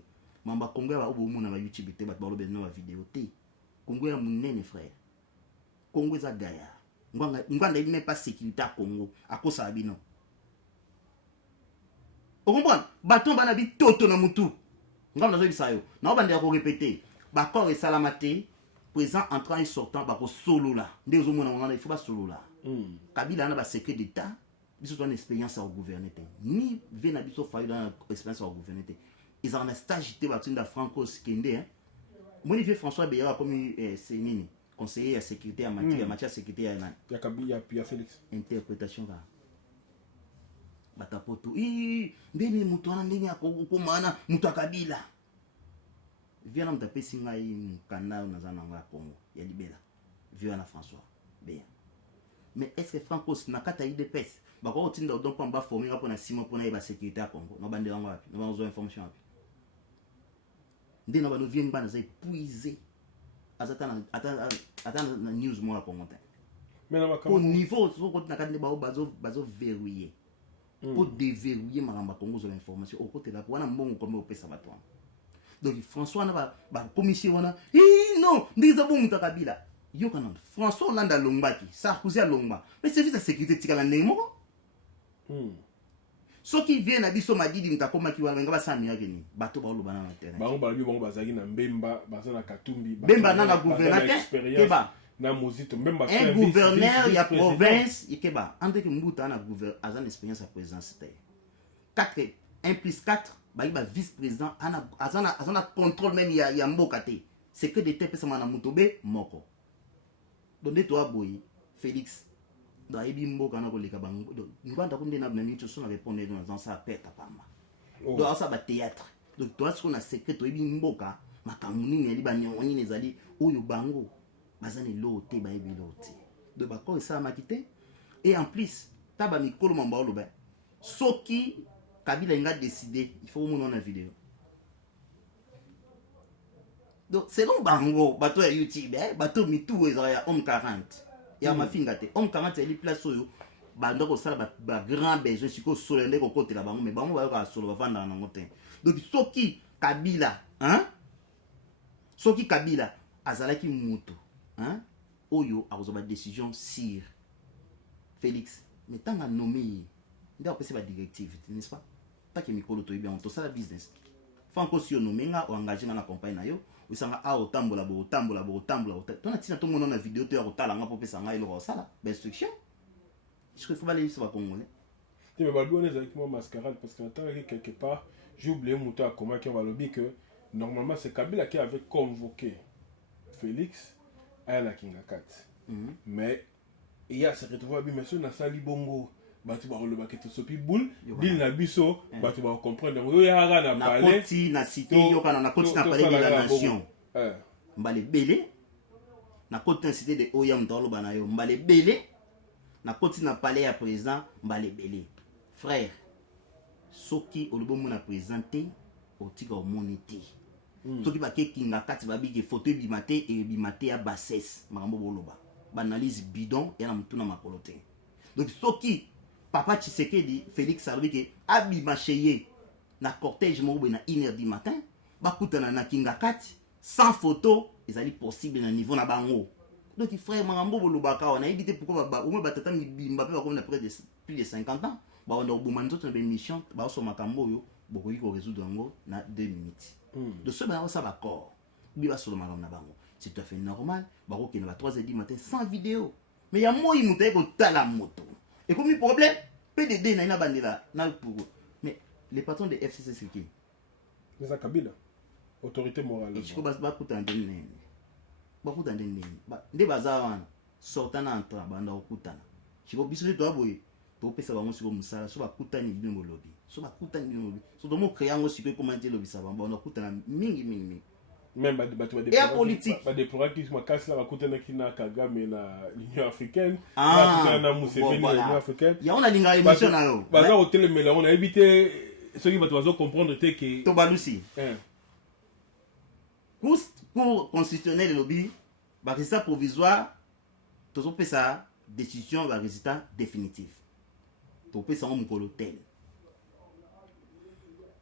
mamba Congo ba obo mona ba YouTube te ba balo be no vidéo te Congo ya munene frère Congo za gaya nganda il n'est pas sécurité à Congo à cause de bino o comprendre baton bana bi toto na mutu ngamba nazo bisayo na obande ya ko répéter ba corps et salamate présent entrant et sortant ba ko solo là nde zo mona ngana il faut ba solo là Kabila na ba secret d'état biso ton expérience au gouverner ni vena biso faille dans expérience au gouverner ils en a stage te ba tinda Franco Skende moi il François Beya comme c'est nini conseiller à sécurité à matière sécurité à ya Kabila puis Félix interprétation là batapoto ndeni mutu ana ndeni akoko mana mutu Kabila vient na tapesi ngai canal na zana nga Congo ya libela vient na François Beya mais est-ce que Franco na kata IDPS ba ko tinda donc on va former pour na 6 mois pour na ba sécurité à Congo no bande lango wapi no ba zo information wapi ndena ba no vient bana za épuisé ata na news moi pour monter mais na au niveau so ko na kande ba bazo verrouiller pour déverrouiller maramba Congo zo l'information au côté là wana mbongo comme opesa bato donc François na ba commission wana non ndiza bomu Kabila yo kana François Hollande lombaki Sarkozy lomba mais service de sécurité tikala ndemo so qui vient na biso madidi mtakoma ki wana ngaba sami yake ni bato ba loba na terrain bango ba bango bazaki na Mbemba baza na Katumbi Mbemba na gouverneur keba na Mozito Mbemba un gouverneur ya province ikeba ande ke mbuta na gouverneur azan expérience à présidence te 4 1+4 ba vice-président azana contrôle même ya mboka te c'est que des tepes sama na mutobe moko donde to aboyi Félix da ebi mboka na koleka bango ngwanda kunde na minute so na répondre dans ça peta pamba donc ça ba théâtre donc toi ce qu'on a secret to ebi mboka makamuni ni liba nyoni nezali oyo bango bazane lote ba ebi lote donc ba ko ça makite et en plus taba mikolo mamba oloba soki Kabila inga décidé il faut mon na vidéo donc selon bango bato ya YouTube bato mitu ezaya homme 40 ya mafinga te homme 40 eli place oyo banda ko sala ba grand besoin siko solende ko côté la bango mais bango ba ka solo ba vanda na ngote donc soki Kabila soki Kabila azalaki mutu oyo akozwa décision sire Félix mais tant à nommer nda opesa ba directive n'est-ce pas pas que mikolo to bien to sala business fa encore si nommer nga engagé na compagnie na yo usanga a otambola bo otambola to na tina to mona na vidéo to ya kotala nga popesa nga ilo sala ba instruction je faut pas les sur congolais mais Badou on est exactement mascarade parce qu'en tant que quelque part j'ai oublié mon temps à comment qui on va le dire que normalement c'est Kabila qui avait convoqué Félix à la Kingakat mais il y a ce retrouvé bien sûr na sali bongo batu ba le baketo sopi boule bil na biso batu ba comprendre yo ya na parler na cité yo kana na koti na parler de la nation mbale belé na koti na cité de oyam ndolo bana yo mbale belé na koti na parler ya président mbale belé frère soki olobomo na présenter otika omonité soki ba kekinga kati ba bige photo bimate ya bassesse makambo boloba banalise bidon ya na mutuna makolo te donc soki papa Tshisekedi Félix alobi ke abima cheye na cortège moko na 1h du matin bakutana na Kingakati sans photo ezali possible na niveau na bango donc frère makambo bolobaka wana ebité pourquoi ba au moins batata mibimba pe bakoma na près de plus de 50 ans ba on obuma nzoto na émission ba so makambo yo bokoki ko résoudre yango na 2 minutes de ce ba ça ba corps bi ba solo makambo na bango c'est tout à fait normal bakoki na 3h du matin sans vidéo mais ya moi imutaye ko tala moto et comme le problème PDD na bandela na pour mais les patrons de FCC c'est qui mais ça Kabila autorité morale et je crois ba kuta ndene ba kuta ndene ba nde bazawana sortana entra banda okutana je crois biso to aboye to pesa bango siko musala so ba kutani bino lobby so ba kutani bino lobby so to mo créer ngo siko commenter lobby ça ba on kutana mingi même et la politique pas des programmes qui sont cassés là côté na kina Kagame na l'Union africaine na Museveni na l'Union africaine ya on a linga émission na yo ba au télé mais là on a évité ceux qui vont comprendre que to balusi cour constitutionnel lobby ba résultat provisoire to pesa décision ba résultat définitif to pesa ngo mukolo tel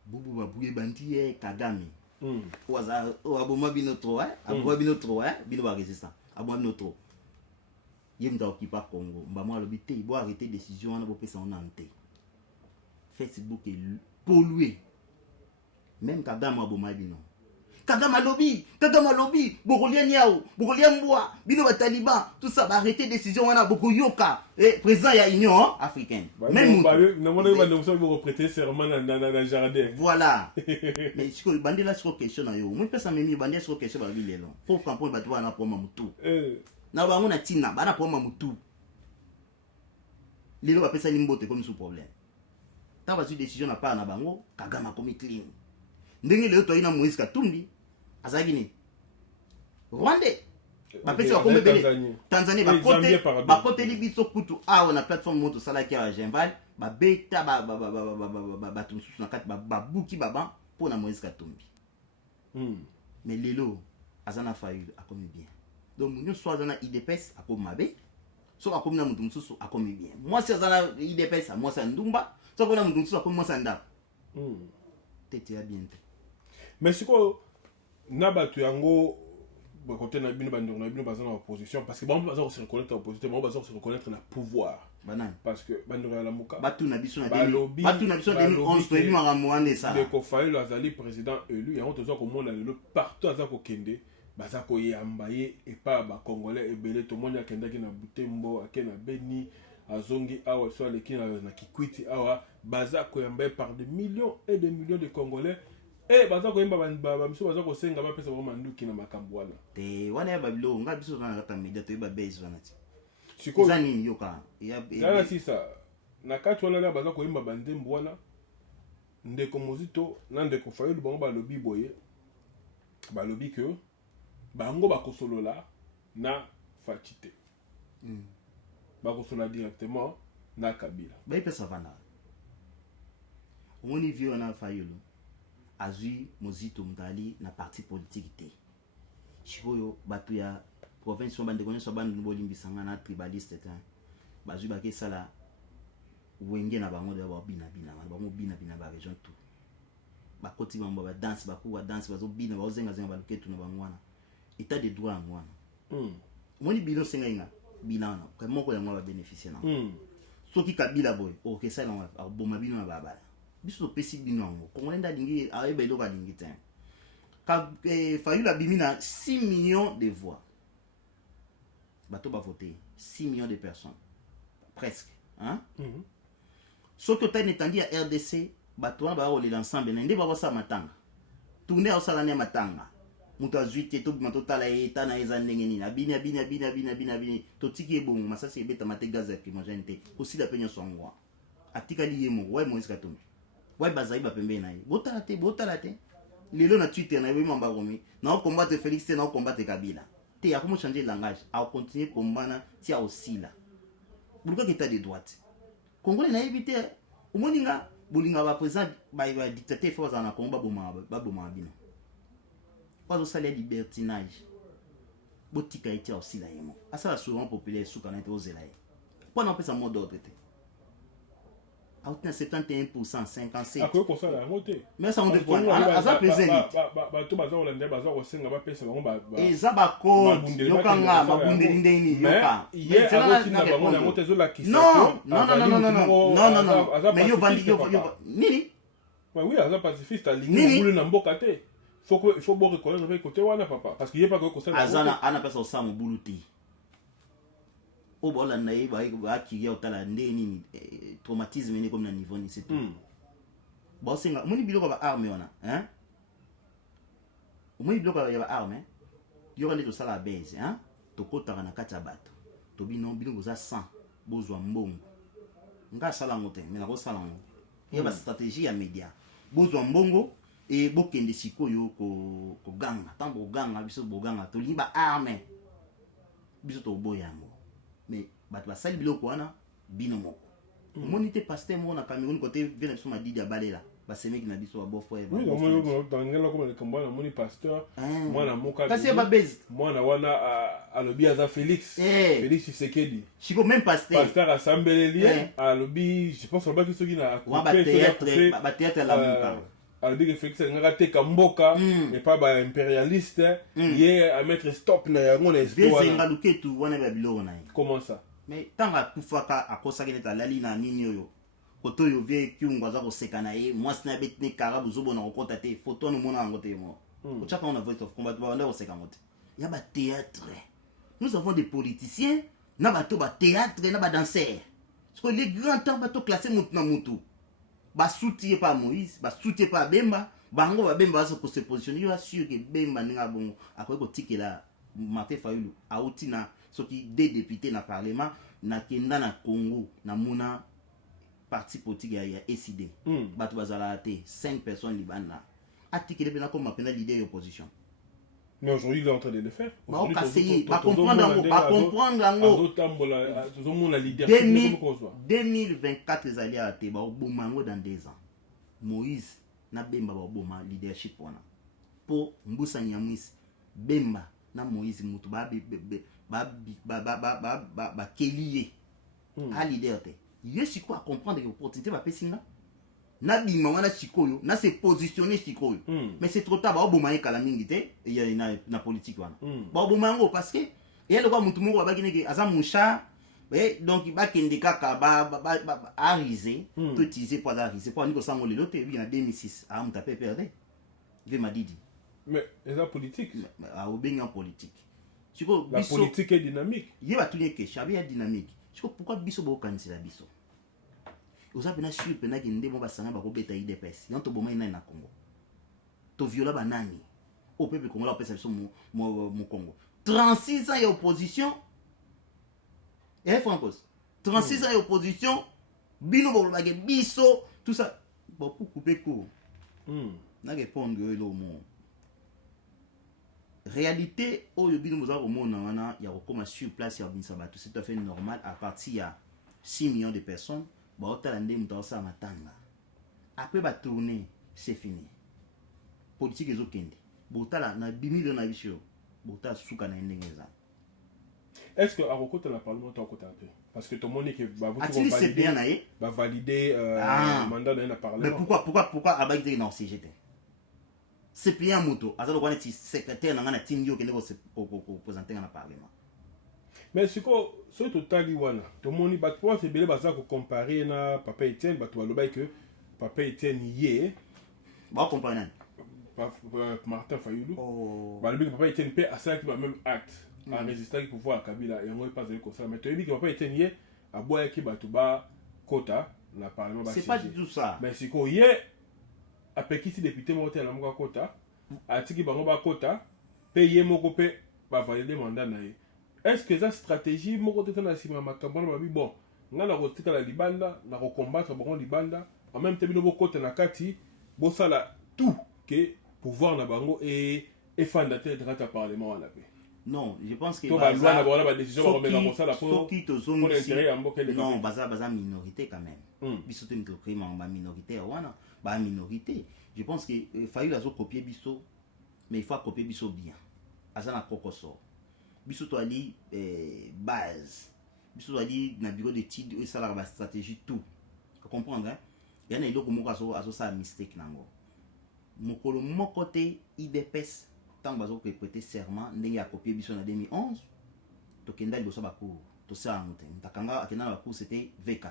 bubu babuye bandiye Kagame waza aboma bino trop aboma bino trop bino ba résistant aboma bino trop yemda okipa Congo mbamwa lobi te bo arrêter décision na bo pesa on ante Facebook est pollué même Kagame aboma bino Kagame lobby bokolia niao bokolia mbwa bino ba taliban tout ça ba arrêter décision wana bokoyoka président ya Union africaine même non on va nous prêter serment dans jardin voilà mais ce que bandela sur question na yo moi pesa memi bandela sur question ba bilelo pour comprendre ba toi na poma mutu na bango na tina bana poma mutu lelo ba pesa limbote comme sous problème ta ba su décision na part na bango Kagame komi clean ndenge lelo to ina Moïse Katumbi azaki ni Rwandais bapesi bakombe bele Tanzanie bakote libiso kutu awa na plateforme moto salaki ya Genval babeta bato mosusu na kati babuki baba mpo na Moïse Katumbi mais lelo aza na fayulu akomi bien donc nyonso aza na IDPS akomi mabe so akomi na moto mosusu akomi bien mwasi aza na IDPS amwasi ya ndumba so akomi na moto mosusu akomi mwasi ya ndako tete ya bien te mais siko na batu yango ba côté na bino bandongo na bino baza na opposition parce que bon baza se reconnaître en opposition bon baza se reconnaître na pouvoir banane parce que bandongo la muka batu na biso na 2011 to ebima ramwane ça de ko faille azali président élu ya on tozo ko mona le partout aza ko kende baza ko yamba ye et pas ba congolais ebele to monya kenda ki na Butembo akena Beni azongi awa so le ki na Kikwiti awa baza ko yamba par des millions et des millions de congolais baza ko yemba ba miso baza ko senga ba pesa ba manduki na makambo wana te wana ya babilo nga biso na kata media to ba base wana ti siko zani yoka ya sisa na kati wana baza ko yemba bandembo wana ndeko mozito na ndeko fayulu bango ba lobi boye ba lobi que bango ba kosolola na Fatite ba kosolola directement na Kabila ba pesa vana omoni vio na fayulu azui mozito mdali na parti politique te chikoyo batu ya province bande konyo so bande bolimbisanga na tribaliste te bazui ba kesala wenge na bango de ba bina ba region tout ba koti ba danse ba ku danse ba zo bina ba zenga ba luketu na bango wana état de droit ngwana moni bilan senga bilan ko moko ya ngwa bénéficier na soki kabila boy OK ça na boma bino na baba biso pesi bino ngo congolais ndadingi ayeba eloko adingi te ka Fayulu bimina 6 millions de voix bato ba voter 6 millions de personnes presque hein soki otani etandi ya RDC bato wana baolela ensemble na nde baba sa matanga tourner osala ne matanga mutu azwi te tobima totala ye ta na eza ndenge nini abini totiki ebongo masasi ebeta mate gaz ya lacrymogène te kosila pe nyonso ngwa atikali ye moko wai Moïse Katumbi wai bazali bapembe na ye botala te lelo na Twitter na yebo mamba romi na combattre Félix te na combattre Kabila te akomo changer langage a continuer kombana ti a osila buluka kita de droite Congolais na évité omoninga bolinga ba président ba dictateur force na Congo baboma bino pas ça les libertinage botika iti osila yemo asala souvent populaire suka na to zela ye kwa na pesa mot d'ordre te out na 71% 57 akoyo ko sala moté mais ça on de point asa peseli to baza olanda baza ko senga ba pesa bango ba eza ba code yokanga mabundeli ndeni yoka mais c'est na ba mona moté zo la kisa non mais yo bandi yo nini oui asa pacifiste alingi bulu na mboka te il faut bon reconnaître le côté wana papa parce qu'il y a pas que ça azana ana pesa osama buluti o bola na ye ba ki ya otala ndeni traumatisme ni comme na niveau ni c'est tout bon singa moni biloko ba arme wana hein moni biloko ya ba arme yo ka to sala base hein to kotaka na kati ya bato to bino za 100 bozwa mbongo nga sala ngote mais na ko sala ngo ya ba stratégie ya média bozwa mbongo et bokende sikoyo ko ganga tambo ganga biso boganga to liba arme biso to boyango mais bato basali biloko wana bino moko omoni te pasteur moko na Cameroun côté vena biso madidi ya balela basemeki na biso ba frère oui on dans ngela ko le combat na moni pasteur mwana moka kasi ba base mwana wana alobi aza Félix Tshisekedi chiko même pasteur assemblée alobi je pense ba ki soki na ba théâtre la muka alors que Félix ngaka teka mboka et pas ba impérialiste yé à mettre stop na yango na histoire wana luketu wana ba biloko na ye comment ça mais tanga kufaka akosaki neta lali na nini oyo koto yo vie kiungo za koseka na ye mwasi na betne karabu zobo na kokota te photo no mona ngo te mo ochaka on a voice of combat ba nda koseka ngote ya ba théâtre nous avons des politiciens na bato ba théâtre na ba danseurs parce que les grands temps bato classé mutu na mutu ba soutien pas Moïse ba soutien pas Bemba bango ba Bemba se positionner yo assure que Bemba ninga bongo akoy ko tikela Martin Fayulu auti na soki des députés na parlement na kenda na Congo na mona parti politique ya SID bato bazala te 5 personnes libana atikele bena comme appena leader de l'opposition. Mais aujourd'hui il est en train de le faire. On va comprendre 2024 les alliés à te ba bomango dans 2 ans. Moïse na Bemba ba boma leadership wana. Po Mbusa Nyamwisi Bemba na Moïse mutu ba kelier. A leader te. Yeshi quoi comprendre que l'opportunité va pesinga. Na bima wana sikoyo na se positionner sikoyo mais c'est trop tard ba boma kala mingi te ya na politique wana ba boma ngo parce que et le quoi mutu moko ba kineke aza musha et donc ba kende kaka ba ariser to utiliser pour ariser pour niko sango lelo te bi na 2006 a muta pe perdre ve madidi mais eza politique a obenga politique siko la politique est dynamique ye ba tunye ke chabi ya dynamique siko pourquoi biso bo kanisela biso oza pena sur pena ki ndemo basanga bakobeta IDPS yanto bomai na Congo to viola banani au peuple congolais pesa biso mo Congo 36 ans d'opposition et francos 36 ans d'opposition bino bolage biso tout ça beaucoup couper court na répondre le mot réalité oyo bino moza komona wana ya kokoma sur place ya binsabatu c'est tout à fait normal à partir ya 6 millions de personnes baotala nde mutu asala matanga après ba tourner c'est fini politique ezokende botala na bimilio na biso botala suka na ndenge eza est-ce que akokota la parlement to akota pe parce que tout le monde que va valider mandat dans le parlement mais pourquoi abaki na CGT c'est bien moto azalo kwa neti secrétaire na ngana tindio kende ko présenter na parlement Mais ce que totali wana to moni ba toi c'est belé baza ko comparer na papa Etienne ba to baloba que papa Etienne yé ba comparer nan Martin Fayulu oh ba le papa Etienne pe a ça qui va même acte à résister qui pouvoir Kabila et on pas de comme ça mais tu dis que papa Etienne yé a boya ki ba to ba kota na parlement ba c'est pas du tout ça mais c'est ko yé a pekisi député monté na moko kota a tiki bango ba kota pe yé moko pe ba valider mandat na ye. Est-ce que ça stratégie mon côté na sima makambana babi bon nga na kotika la libanda na ko combattre bango libanda en même temps bino côté na kati bo sala tout que pouvoir na bango et fondateur de rata parlement wana pe non je pense que to ba loi na ba ba décision ba remettre comme ça la pour l'intérêt ya mboka non baza minorité quand même biso te mito créer ba minorité wana ba minorité je pense que failli la zo copier biso mais il faut copier biso bien azana kokoso biso to ali base biso to ali na bureau d'études et ça la stratégie tout tu comprendre hein il y a eloko moko azo ça mistake nango mokolo moko te IDPS tant bazo prêter serment ndenge ya copier biso na 2011 to kenda liboso ba cour to ça ngote ntakanga akena ba cour c'était VK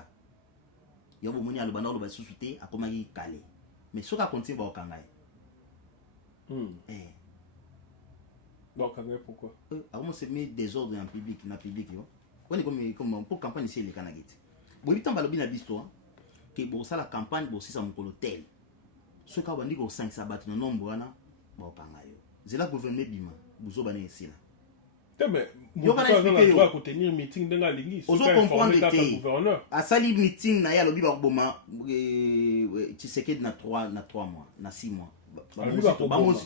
yobo moni alo banda lo ba susuté akomaki kale mais soka continue ba okanga donc pourquoi avant c'est mis désordre en public na public yo on est comme pour campagne ici les canagite bo bitan balobi na bisto que bo ça la campagne bo sisa mokolo tel ce ka bandi ko 5 sabat no nombre wana ba okanga yo zela gouvernement bima buzo bana esila mais yo kana expliquer yo tenir meeting denga lingi ozo comprendre que gouverneur a sali meeting na ya lobi ba boma Tshisekedi na 3 mois na 6 mois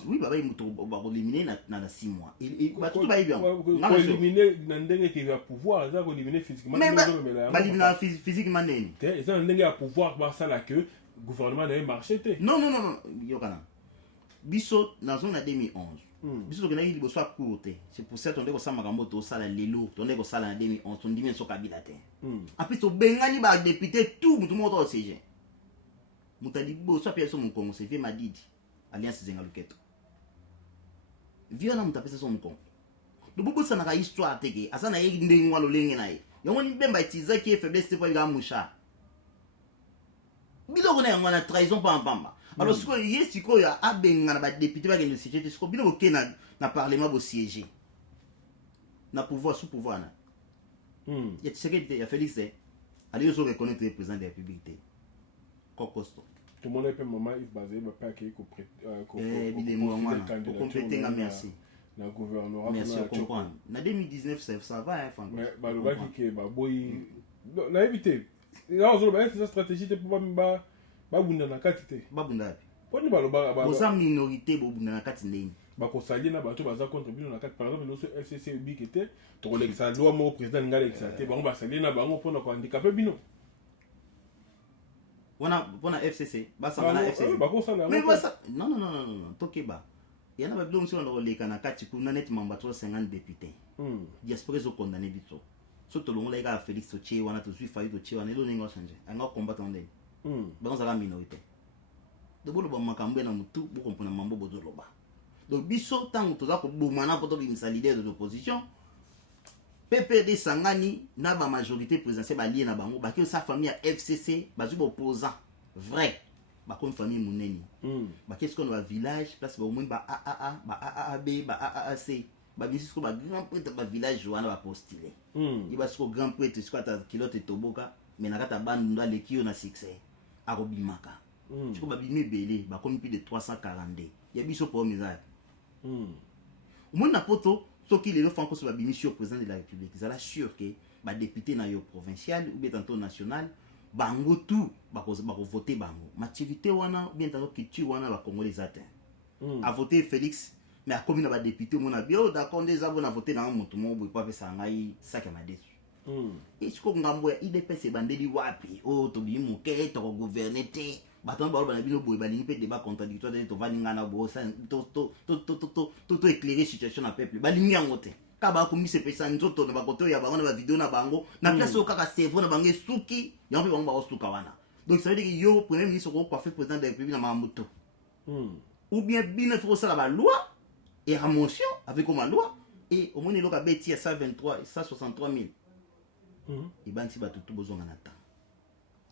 oui baba muto ba éliminer na 6 mois et ba tout ba bien on éliminer na ndenge ki va pouvoir ça ko éliminer physiquement ba éliminer physiquement neni et ça ndenge ya pouvoir ba ça la que gouvernement na marché té non yo kana biso na zone na 2011 biso to kenaki liboso courte c'est pour ça tonde ko sama kambo to sala lelo tonde ko sala na 2011 to ndimi so Kabila te après to bengani ba député tout mutu moto au CG mutali boso apia so mon Congo c'est vie Madidi alliance zenga luketo viona mutapesa so mon Congo do bobo sana ka histoire teke asana ye ndenge ngwa lo lenge naye yango ni bemba itiza ki faiblesse po ga musha biloko na yango na trahison pa mpamba alors siko ye siko ya abenga na ba député ba ke société siko biloko ke na parlement bo siéger na pouvoir sous pouvoir na ya Tshisekedi ya Félix allez so reconnaître le président de la République kokosto tout le monde peut maman il basé ba pas que compléter nga merci na gouvernement merci comprendre na 2019 ça va hein mais ba lo ba ki ba boy na éviter là on ba c'est stratégie pour ba bunda na kati te ba bunda poni ba lo ba boza minorité bo bunda na kati ndeni ba ko sali na bato baza contre bino na kati par exemple loso FCC bikete to kolekisa loi mo président ngala exate bango ba sali na bango pona ko handicapé bino Pona FCC basa na FCC mais basa non tokeba yana ba bilo msona lo leka na kati kuna net mamba 350 députés diaspora zo condamné bito so to longola ka Félix Oche wana to suifa yo Oche wana elo ningo changer anga combattre ndeni ba za la minorité de bolo ba makambo na mutu bo kompona mambo bozo loba donc biso tango to za ko bomana poto bimisa leader de l'opposition PPD sangani na ba majorité présidentielle ba lié na bango ba ke sa famille ya FCC ba zu opposant vrai ba comme famille muneni ba qu'est-ce qu'on va village place ba au moins ba AAA ba AAB ba AAC ba biso ba grand prêtre ba village wana ba postuler il ba so grand prêtre ce ta kilote toboka mais na kata banda lekio na succès arobimaka tu ko ba bimé belé ba comme plus de 342 ya biso pour misère au moins na poto ce qui les franco sur la mission président de la République ils sont sûr que ba député na yo provincial ou bien tantôt national bango tout ba ko voter bango maturité wana bien tantôt culture wana ba congolais atteint a voter Félix mais a comme na ba député mon bien d'accord des abo na voter na moto mo boy pas pesa ngai saka madesu et ce ko ngambo ya IDPS bandeli wapi o to bi muke to gouverner te baton ba ba bino boy ba ni pe débat contradictoire to va ninga na bo ça to éclairer situation na peuple ba lingi ngote ka ba ko mi se pesa nzoto na ba koto ya bango na ba vidéo na bango na place o kaka cerveau na bango suki ya mpe bango ba osuka wana donc ça veut dire que yo premier ministre ko coiffer président de la République na mamuto ou bien bino faut ça la loi et à motion avec comme loi et au moins il a bêti à 123 et 163 000 et ben si tout besoin en attend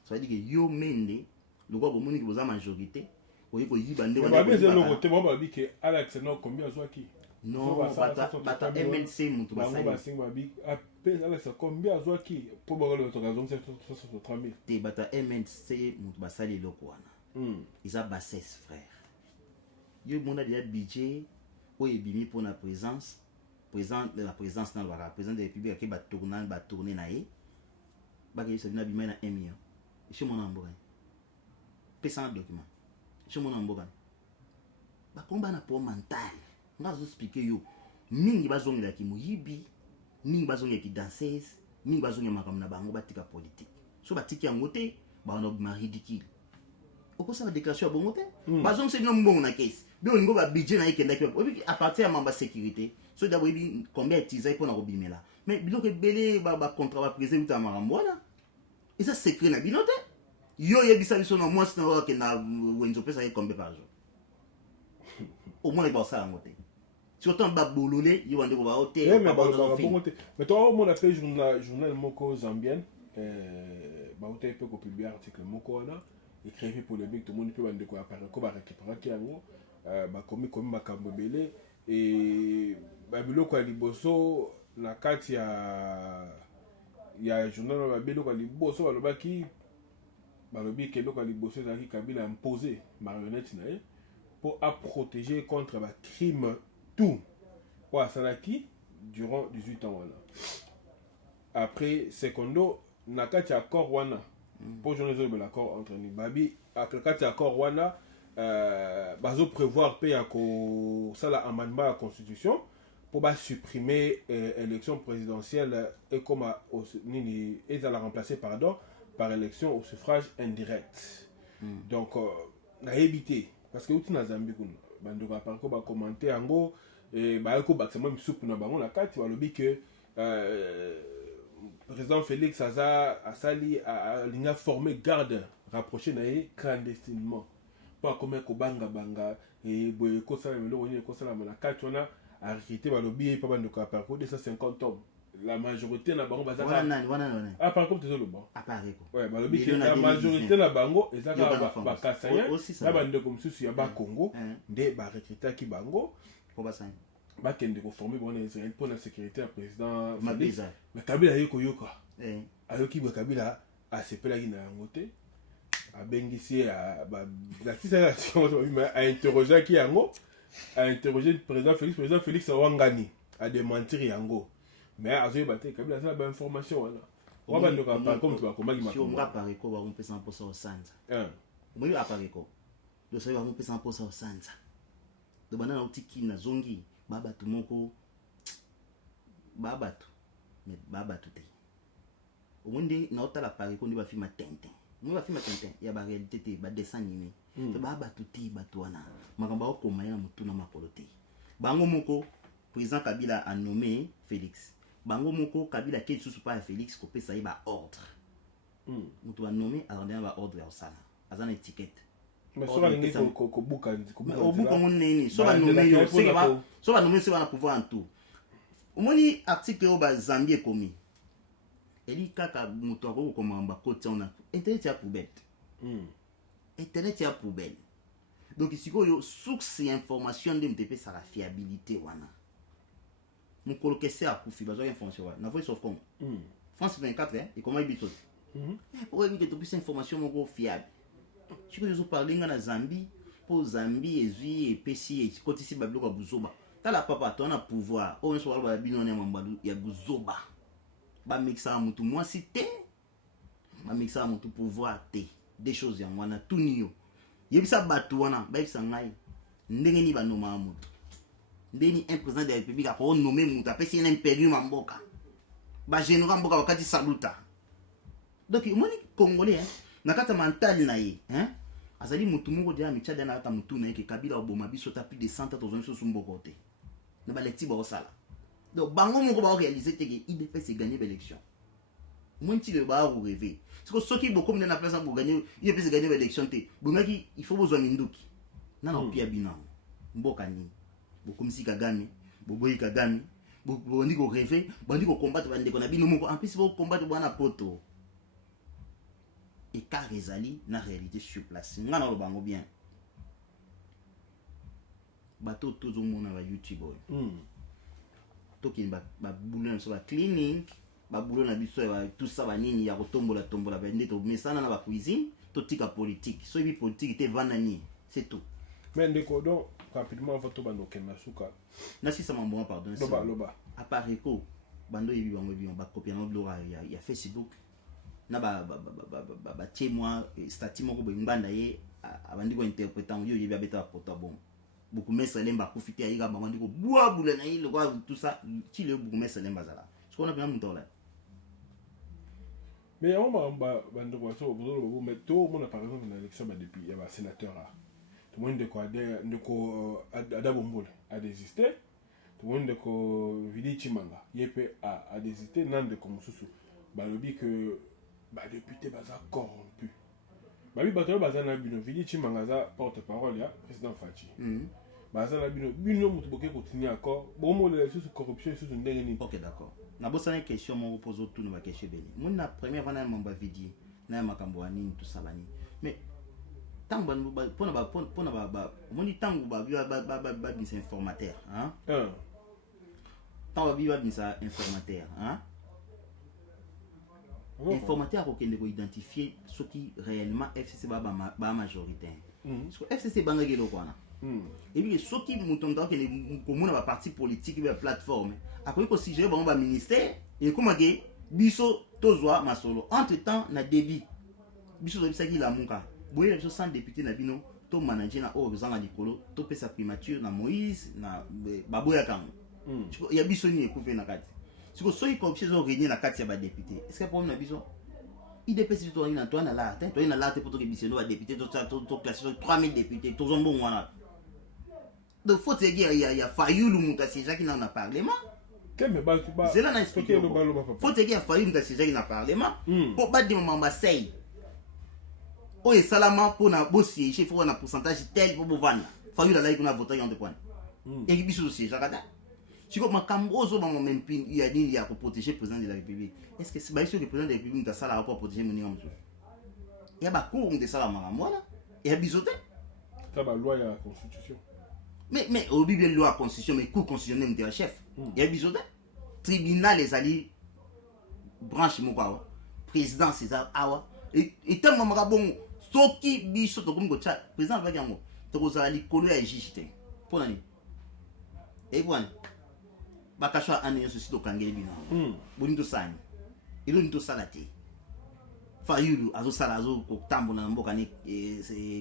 ça veut dire que yo mende le quoi au moins qui besoin majorité au lieu que y bande on va bien le côté moi va dire que Alex non combien soit qui non bata MLC mutu basali appelle Alex combien soit qui pour voir le raison c'est 63 000 te bata MLC mutu basali loko wana ils a bassesse frère yo mona dia budget o ebimi pour la présence la présence dans le président de la République qui va tourner na ye ba ke ça na bima na 1 million chez mon amboka pesa un document chez mon amboka ba komba na pour mental ngazo expliquer yo mingi bazongela ki muyibi mingi bazongela ki danseuse mingi bazongela makambo na bango batika politique so batiki yango te ba on a ridicule okosa ba déclaration bongo te bazong c'est non bon na caisse bi on ngo ba budget na ikenda ki à partir ya mamba sécurité so d'abord bi combien utilisé pour na robimela mais biloko belé ba contrat ba président uta makambo wana et ça secret na binote yo yebisa biso na moi na ke na wenzo pesa ye combien par jour au moins ba ça ngote surtout ba bololé yo wande ko ba hôtel mais ba mais toi on appelle journal moko zambien ba hôtel peut ko publier article moko wana écrit polémique tout le monde peut wande ko apparaître ko ba récupérer ki yango ba komi makambo belé et ba biloko ya liboso na kati ya journal ba biloko ya liboso balobaki balobi ke biloko ya liboso ezalaki Kabila imposé marionnette na ye pour protéger contre ba crime tout pour asalaki durant 18 ans wana après secondo na kati ya accord wana pour journée de l'accord entre Nibabi à kati ya accord wana bazo prévoir pe ya ko sala amendement à la constitution pour supprimer élection présidentielle et comme nini et la remplacer pardon par élection au suffrage indirect. Donc na éviter parce que outi na Zambie kun bando ba parko ba commenter ango et ba ko ba même soupe na bango la carte ba lobi que président Félix Asali a linga formé garde rapproché na clandestinement pas comme ko banga et boye ko sala melo woni ko sala na carte ona arrêté balobi pas bando ka parko 250 hommes la majorité na bango bazaka ah par contre désolé bon ouais balobi que la majorité na bango ezaka ba kasanya na bando comme susu ya ba Congo nde ba recruter ki bango ko basanya ba kende ko former bon Israël pour la sécurité à président Félix mais Kabila yoko yoka ayoki ba Kabila a sepela ki na ngote a bengisi a la tisa a interroger ki yango a interroger le président Félix Wangani a démentir yango mais azoye baté Kabila ça ba information wala on va donc pas comme tu vas comment si on va parler ko ba on peut 100% au sanza moi va parler ko do ça va on peut 100% au sanza do bana otiki na zongi baba tu moko baba tu mais baba tu te au monde na otala parler ko ndi ba filma Tintin moi va filma Tintin ya ba réalité te ba dessin animé baba tu te batu wana makamba ko mayana mutuna makolo te bango moko président Kabila a nommé Félix bango moko Kabila qui sous pas Félix ko pesa ba ordre mutu a nommé alors ba ordre ya sala azana étiquette mais so balingi ko buka o buka nini so ba nommé yo so ba nommé c'est ba pouvoir en tout omoni article o ba Zambie komi eli kaka mutu ko komamba ko tsona internet ya poubelle internet ya poubelle donc ici yo source information de MTP ça la fiabilité wana mon coloqué à Koufi, besoin d'information. Na voix sauf comme France 24 et comment il bito. Pour éviter toute cette information mon fiable. Tu peux nous parler en Zambie pour Zambie et PC et côté ici bablo ka buzoba. Ta la papa ton a pouvoir. On soit ba bino na mambadu ya buzoba. Ba mixa mutu moi cité. Ba mixa mutu pouvoir té des choses ya wana tout nio. Yebisa batu wana ba yebisa ngai. Ndenge ni ba noma mutu. Ndeni un président de la République a pour nommer muta pe si un impérium en mboka ba général mboka wakati saluta donc moni congolais nakata mental na ye azali mutu moko dia michada na ata mutu na yeke Kabila oboma biso ta plus de 100 ans tozo so mboko te na ba lecti ba osala donc bango moko ba réaliser te que IDPS gagner l'élection moi ti le ba rêver parce que soki beaucoup na place pour gagner IDPS gagner l'élection te bongaki il faut besoin minduki na na pia bina mboka ni bokomisi Kagame boboyi Kagame bandi ko rêver bandi ko combattre bandeko na bino moko en plus bo combattre bwana poto écart ezali na réalité sur place nga na lobango bien bato tozomona ba YouTube oyo tokini ba boulot na so ba cleaning ba boulot na biso ya tout ça ba nini ya kotombola ba ndeto mesana na ba cuisine totika politique so yebi politique te vanani c'est tout mais ndeko donc rapidement votre bando kenasuka na si ça m'embon pardon loba à part ko bando yebi bango bi ba copie na blora ya Facebook na ba tie moi statut moko bo nganda ye abandi ko interprétant yo yebi abeta poto bon beaucoup mesa lemba profiter ayika bango ndiko boa boule na ile quoi tout ça ti le beaucoup mesa lemba zala ce qu'on a bien monté là mais on va bando ko so bozo mais tout mon par exemple dans l'élection depuis il y a sénateur tout le monde de ko adabombole a désisté tout le monde de ko vidi chimanga yepe a désisté nan de comme susu balobi que ba député baza corrompu babi bato baza na bino vidi chimanga za porte-parole ya président Fachi baza na bino mutu boke continuer encore bon le sous corruption sous ndenge ni. OK d'accord na bosa une question mon pose tout na question beni mon na première vana mamba vidi na makambo ani tout ça bani mais tango pona ba moni tango ba bis informateur hein tango ba bis informateur hein informateur ko kende ko identifier ce qui réellement FCC ba majorité parce que FCC banga gelo kwana et puis ce qui mutonda ke ko mona ba parti politique ba plateforme après ko sujet ba ministère et comment que biso tozwa masolo entre temps na débit biso zo bisaki la munka boye biso 100 députés na bino to manager na o bezanga likolo to pesa primature na Moïse na baboya kango ya biso ni ekufe na kati siko soki corruption zo régner na kati ya ba député est-ce que problème na biso IDPS to na to na la to na la te poto ke biso no ba député to classé 3000 députés to zo mbongo wana de faut te dire il y a Fayulu mutasi jaki na parlement keme ba c'est là na expliquer faut te dire Fayulu mutasi jaki na parlement pour ba de mamba sei o e salama pour na bossi chef pour na pourcentage tel pour bovana Fayulu la ikuna voter en de point et biso aussi jakata siko makambo zo ba même pin il y a dit il y a pour protéger président de la République est-ce que c'est ba iso le président de la République ta sala pour protéger mon homme il y a ba cour de sala makamwana et a bisoté ça ba loi ya constitution mais au bible loi constitution mais cour constitutionnelle de chef il y a bisoté tribunal les alliés branche moko président César awa et tellement makabongo soki biso to comme ko cha président va yango to ko za likolo ya jijite pona ni et voilà bakashwa ane sosi to kangeli bino bonindo sani ilo nito salati Fayulu azo sala azo ko tambola mboka ni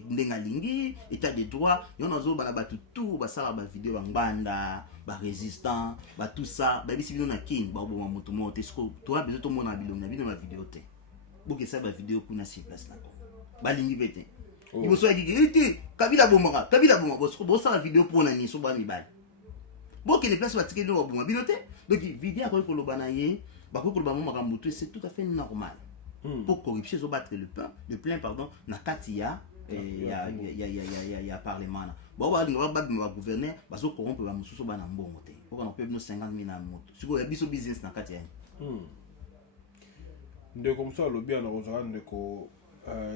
ndenga lingi état de droit yona zo bala batu tout ba sala ba vidéo banganda ba résistant ba tout ça ba bisi bino na kin ba bo moto moto esko to abezo to mona bilongo na bino ma vidéo te boke sa ba vidéo kuna si place na ko ba lingi bete ibo so yiki kabila bomaka bo sala vidéo pona ni so ba mi bali boke les places ba tike no ba bino te donc vidéo ko koloba na ye ba ko koloba mo makambo tout c'est tout à fait normal. Pour corruption zo battre le plein pardon na katia ya parlement bon ba gouverneur bazo corrompre ba mususu ba na mbongo te pour qu'on peut no 50,000 na moto siko ya biso business na katia ndeko mso lobia na kozala ndeko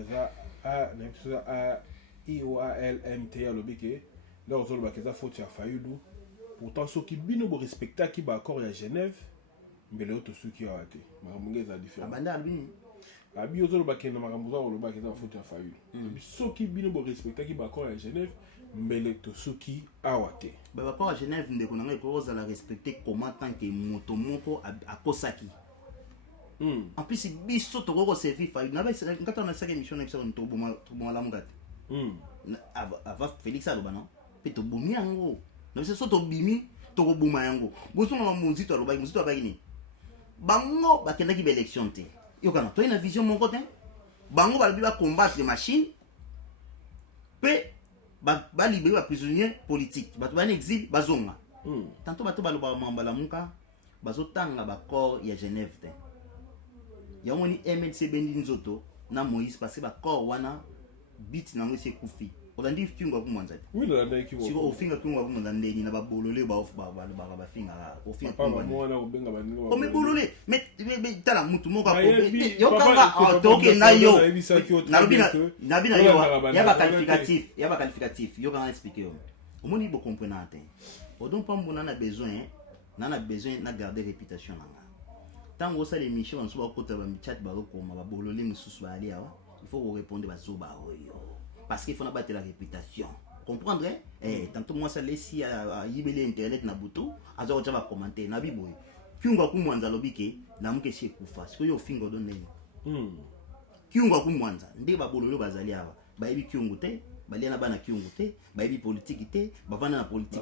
za a na biso a IOALMT ya lobike là ozolo ba keza faute ya Fayulu pourtant ceux qui bino bo respecter ki ba accord ya Genève mbele auto ceux qui a été makamongeza différent abanda albini abi ozolo bakenda makambo za oloba keza faute ya Fayulu soki bino bo respecter ki ba accord ya Genève mbele to soki awate ba accord ya Genève ndeko nanga ko za la respecter comment tant que moto moko akosaki en plus biso to ko servir Fayulu na ba ngata na saka mission na biso to boma la mungate ava Félix aloba non pe to bomi yango na biso to bimi to ko boma yango boso na munzito aloba munzito abaki ni bango bakendaki ba élection te yo kana to ina vision mon côté bango balobi ba combattre machine pe ba libérer ba prisonniers politiques bato ba exil bazonga tanto bato baloba mambala muka bazotanga ba corps ya Genève te ya moni MLC bendi nzoto na Moïse parce que ba corps wana bit na ngese kufi olandi kingo kumwanza oui nalanda kingo siko ofinga kingo kumwanza ndeni na babolole ba bafinga ofinga papa mwana obenga baninga o mebolole mais tala mutu moko yo kanga toke na yo na yo ya ba qualificatif yo kanga expliquer yo omoni bo comprendre te odon pas mon na besoin na garder réputation nanga tango ça l'émission on soit côté ba chat ba ko ma babolole mususu ba ali awa il faut vous répondre ba zoba oyo parce qu'il faut na battre la réputation comprendre tantôt moi ça laisser à yibele internet na butu azo cha ba commenter na biboy kiunga kumwanza lobike na muke sie kufa siko yo fingo don nene kiunga kumwanza ndi babololo bazali aba bayibi kiungu te baliana bana kiungu te bayibi politique te bavana na politique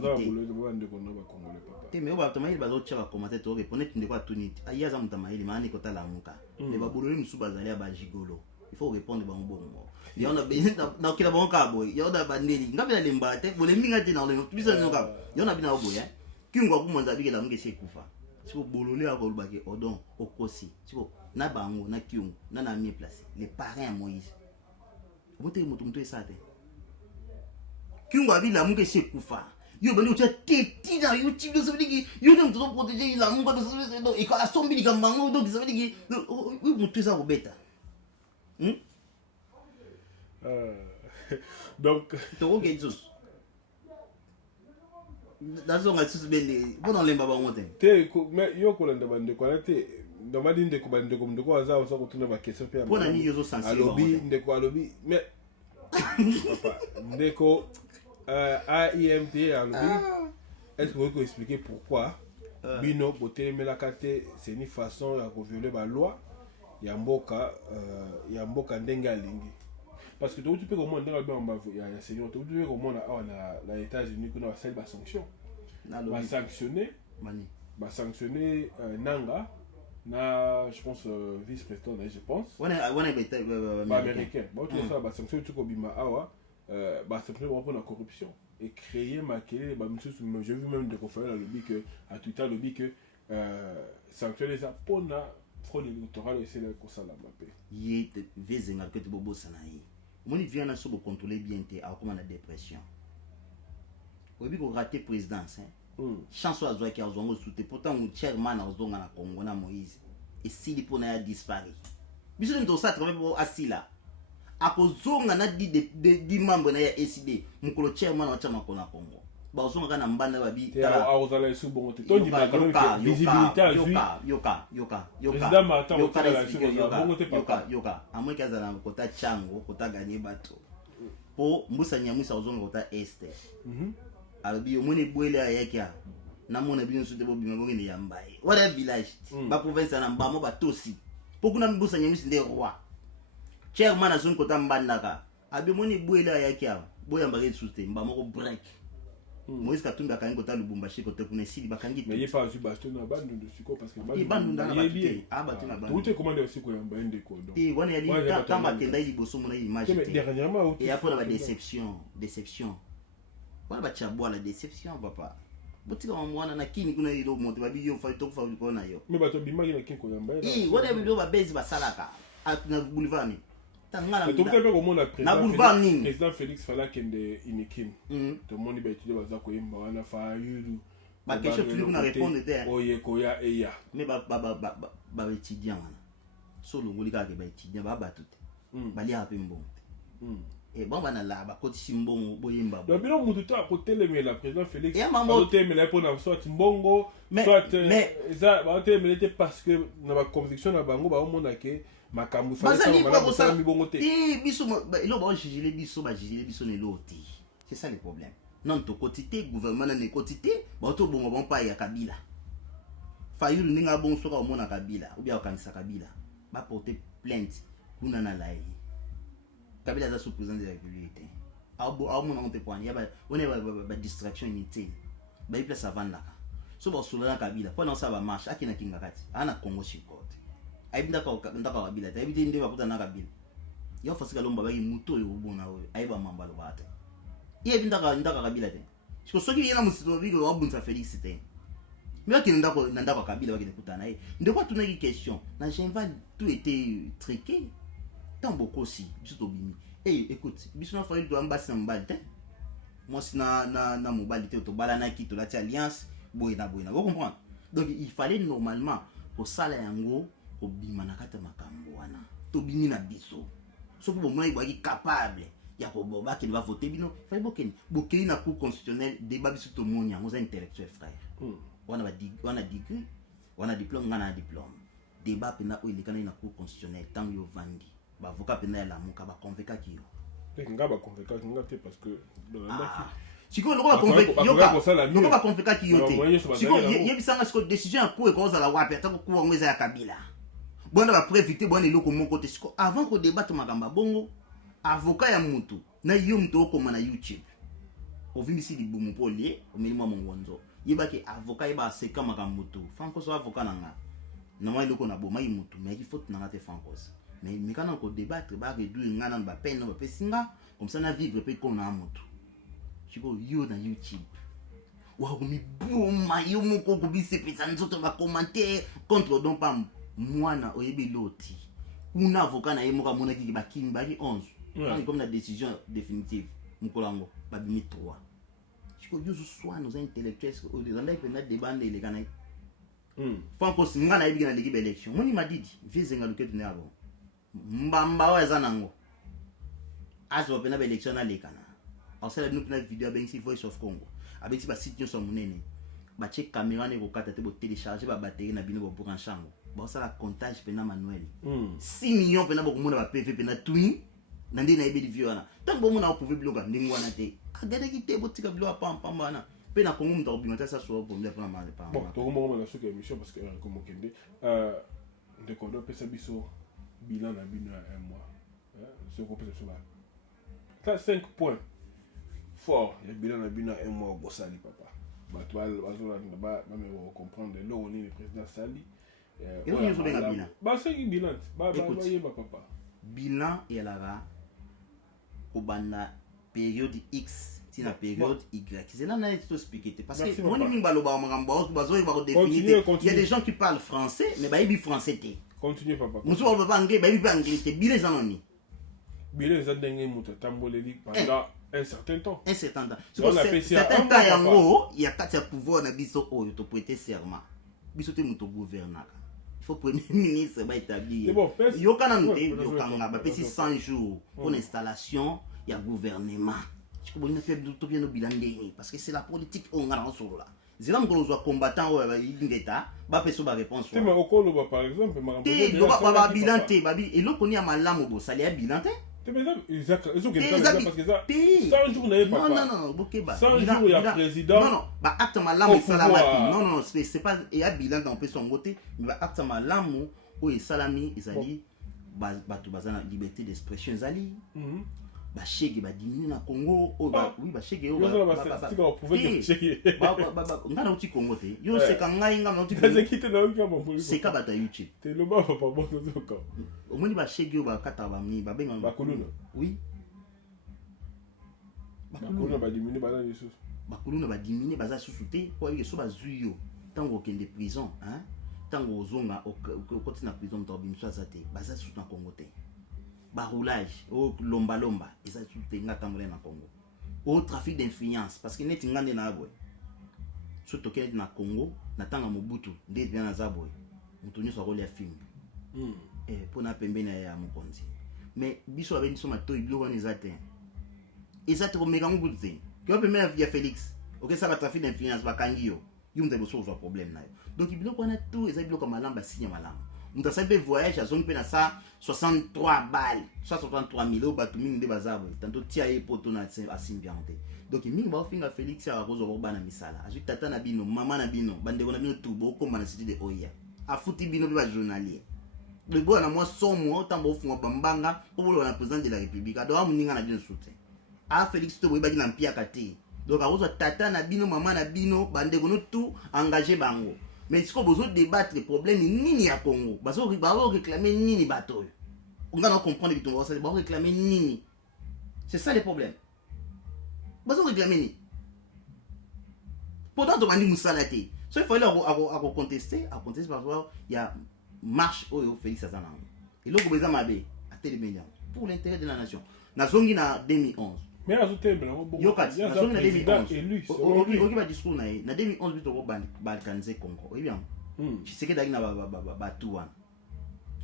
te mais ba tamaili bazo cha ba commenter to répondre ndeko atuniti ayaza mutamaili maani ko tala muka mais babololo musu bazali aba jigolo il faut répondre ba mbongo yona bena na kila bonka boy yona bandeli ngabela lembate bole minga tina ole tubisa nyoka yona bina oboy kiunga kumwanza bike la muke sie kufa siko bololé akolobaki odon okosi siko na bango na kiungu na mi place les parents à Moïse obote mutu esate kiungu abila muke sie kufa yo bali ucha teti na YouTube de sabiki yo ne mutu protéger la mungu de sabiki do iko asombi di kambango do sabiki oui mutu esa robeta donc to ke Jesus dazo nga susbele bona lemba ba ngote te mais yo ko lenda bande ko te ndamadi ndeko bande ko ndeko waza waza kutuna ba question pe bona ni yozo sensible alobi ndeko alobi mais papa ndeko AIMT alobi est-ce que vous pouvez expliquer pourquoi bino boté melakate c'est une façon à violer ba loi ya mboka ndenga lingi parce que tu peux comment dans ya seigneur tu peux comment na États-Unis qu'on a fait ba sanction ba sanctionner Nanga na je pense vice-président je pense américain bon tu ça ba sanction tu ko bima awa ba sanction pour la corruption et créer maquiller ba monsieur j'ai vu même de conférences le dit que à Twitter le dit que sanctionner ça pour na fraude électorale c'est là que ça la mapé yé vezenga que tu bobo sanayi moni vient na so bo contrôler bien té a comme na dépression obi ko rater présidence chance wa zwa ki a zongo soute pourtant mon chairman a zonga na Congo na Moïse et s'il pour na disparaît biso ndo ça travailler pour asila a ko zonga na di membre na ya SID mukolo chairman wa chama ko na Congo ba zonga na mbanda ba bi tala a ozala su bon te to di ba ka visibilité a lui yoka président Martin yoka amwe kaza na kota chango kota gagner bato po mbusa nyamwisa ozonga kota este alobi omone bwele ayakia na mona bino sute bo bima bongene ya mbaye wala village ba province na mbamo batosi pokuna mbusa nyamwisa nde roi chairman azon kota mbandaka abi omone bwele ayakia boya mbage sute mbamo ko break Moïse Katumbi a quand même côté Lubumbashi côté kuna sili bakangi mais il pas eu baston na bandu de siko parce que bandu na batute batuna bandu tout est commandé aussi ko yamba ndeko donc wana yali tamba kenda ili boso mona image mais dernièrement et après la déception wana ba chabwa la déception papa botika mwana na kini kuna ile monte ba video fa to fa ko na yo mais bato bimaki na kini ko yamba wana video ba base ba salaka na boulevard tangala tout peut comment le président Félix Fala kende inikin tout le monde ba étudier baza ko yimba wana fa yulu ba question tu nous répondre te oye ko ya eya mais ba étudiant wana solo ngolika ke ba étudiant ba ba tout bali a pe mbongo et bon bana la ba koti simbongo boyimba donc bino mutu to a côté le mais la président Félix côté mais là pour na soit mbongo soit ça ba côté mais parce que na ba conviction na bango ba mona ke makambu fa ça ba mi bongo te biso ilo ba juger biso ne loti c'est ça le problème non to quotité gouvernement na quotité ba to bongo bon pa ya Kabila fayulu ninga bon soka omona Kabila ou bien okanisa Kabila ba porter plainte kuna na lai Kabila za sous président de la République mona on te point ya ba on est ba distraction inutile ba place avant là so ba solo na Kabila pendant ça ba marche akina kinga kati ana Congo shikot aibinda ka Kabila ta ibite nde bakuta na Kabila yo fasika lomba ba muto yo bona we aiba mambalo bata ye binda ka Kabila te siko soki yena musito biko wabunza Félix te mais qui nanda ka Kabila ba kutana ye ndeko tuna ki question na Genval tout était triqué tant beaucoup aussi juste au bimi Hey, écoute, biso na fallu doit mbasa mbate. Moi si na mobilité to balana ki to la alliance boyna. Vous comprenez? Donc il fallait normalement pour sala yango ko bima na kata makambo wana. To bimi na biso. Sauf que moi il capable ya ko boba qui va voter bino. Fallait bokeni na cour constitutionnel débat biso to monya, on intellectuel frère. On a degré, on a diplôme, on a diplôme. Débat pena o ilikana na cour constitutionnel tant yo vandi. Ba avocat pena la muka ba convaincre ki yo. Nga ba convaincre nga te parce que siko loko ba convaincre yoka loko ba convaincre ki yo te siko yebisanga siko décision ya cour ko za la wapi atako kuwa ngweza ya Kabila bona ba préviter bona eloko moko te siko avant ko débattre magamba bongo avocat ya mutu na yo mto okoma na YouTube ovimisi libumu polie omelima mongonzo yebaki avocat yeba seka makambo tu franco so avocat nanga na moi eloko na boma yi mutu mais il faut na te francos mais quand on débattre ba réduire ngana ba peine ba pesinga comme ça na vivre pe ko na mutu chiko yo na YouTube wa mi boma yo moko ko bise pesa nzoto ba commentaire contre donc pas mwana oyebi loti una avocat na yemoka mona ki ba kimba ki 11 quand comme la décision définitive mukolango ba bimi 3 chiko yo soit nos intellectuels au les andai pe na débat les kana franco singa na yebi na l'équipe élection moni madidi vizenga luketu ne abo mbamba wa zanango azo pena élection na lekana osala bino pena vidéo bengi Voice of Congo abeti ba site nyo so munene ba check caméra ne ko kata te bo télécharger ba batterie na bino bo branchango ba osala comptage pena manuel 6 millions pena bo komona ba PV pena tuni na ndé na yebi vidéo na tant bo mona opouver bloga ndingwana te agade ki te bo tika bloga pam bana pena Congo mta obimata sa so problème pena mal pa bon to mo na so ke émission parce que comme kende de kondo pesa biso bilan na bino à un mois. Ce qu'on peut se faire. T'as 5 points forts. Il y a bilan na bino à un mois au Bossali, papa. Bah, tu vas comprendre. Là, on est le président Sali. Et nous, nous avons un bilan. Bah, c'est un bilan. Bah, papa. Bilan, et là, au banda période X, c'est la période Y. C'est là que je expliquer. Parce que moi, il y a des gens qui parlent français, mais ils parlent français. Continue, papa. Nous sommes pas anglais, mais pas anglais. C'est bilan zanoni. Bilan zanoni muta tamboleli pendant un certain temps. Un certain temps. Certain temps, il y a 4 pouvoirs dans biso o to prêter serment. Biso te muto gouverneur. Il faut premier ministre va établir. Yo kana nte yo kanga ba pesi 100 jours pour l'installation, il y a gouvernement. Je peux pas faire tout bien no bilan ndeni parce que c'est la politique on a en solo là. Zela mko nozwa combattant o ingeta ba peso ba réponse. Te makolo ba par exemple makambo. Te lo ba bilan te babi eloko ni ya malamu bo sali ya bilan te. Te mais ils ont parce que ça 100 jours n'avait pas. Non, bokeba. 100 jours il y a président. Non, ba acte malamu salamati. Non, c'est pas il y a bilan dans pe son côté, mais ba acte malamu o salami ezali ba to bazana liberté d'expression ezali. Ba chege ba diminuer na Congo oui ba chege yo ba pouvoir chege ngana uti Congo te yo se ka ngai ngana uti Congo quitter na uti ba se ka bata YouTube te lo ba papa bon to ko omoni ba chege ba kata ba mi ba benga ba kuluna oui ba kuluna ba diminuer ba na yesu ba kuluna ba diminuer ba za susuté ko yeso ba zuyo tango kende prison hein tango ozonga okoti na prison to bimso azate ba za susu na Congo te roulage au lomba et ça tout est ngatambolé na Congo au trafic d'influence parce que net ngande na abwe surtout que na Congo na tanga mobutu ndé bien na zabwe mutonyo so role ya film pour na pembe na ya mokonzi mais biso avec biso mato iblo wana ezate ko mega mobutu que pembe ya Félix OK ça va trafic d'influence ba kangio yumze boso zo problème na yo donc iblo wana tout ezali bilo comme malamba signe malamba muta sabe voyage azongi pe na ça 63 balles 63 000 batu mingi nde bazabo tanto tia ye poto na asimbiante donc mingi ba finga Félix ya kozo ko bana misala azu tata na bino mama na bino bandeko na bino tubo ko mana cité de Oya afuti bino ba journalier le bo na moi somo tambo funga bambanga ko bolo na président de la République ado amuninga na bino soutien a Félix to boyeba na mpia kati donc akozo tata na bino mama na bino bandeko no tout engagé bango. Mais si on veut débattre les problèmes nini à Congo, parce qu'on va réclamer nini bateau. On va comprendre que on va réclamer nini. C'est ça le problème. Parce qu'on réclamer nini. Pourtant on m'a dit moussalate. So il faut aller à contester parce qu'il y a marche au Félix Azana. Et l'autre besoin m'abe à télémédia pour l'intérêt de la nation. nazongi na 2011 mais azotembela yo kati nazongi na 2011 élu oki ba discours na ye na 2011 bito ko balkanize Congo oyebi yango Tshisekedi aki na batu wana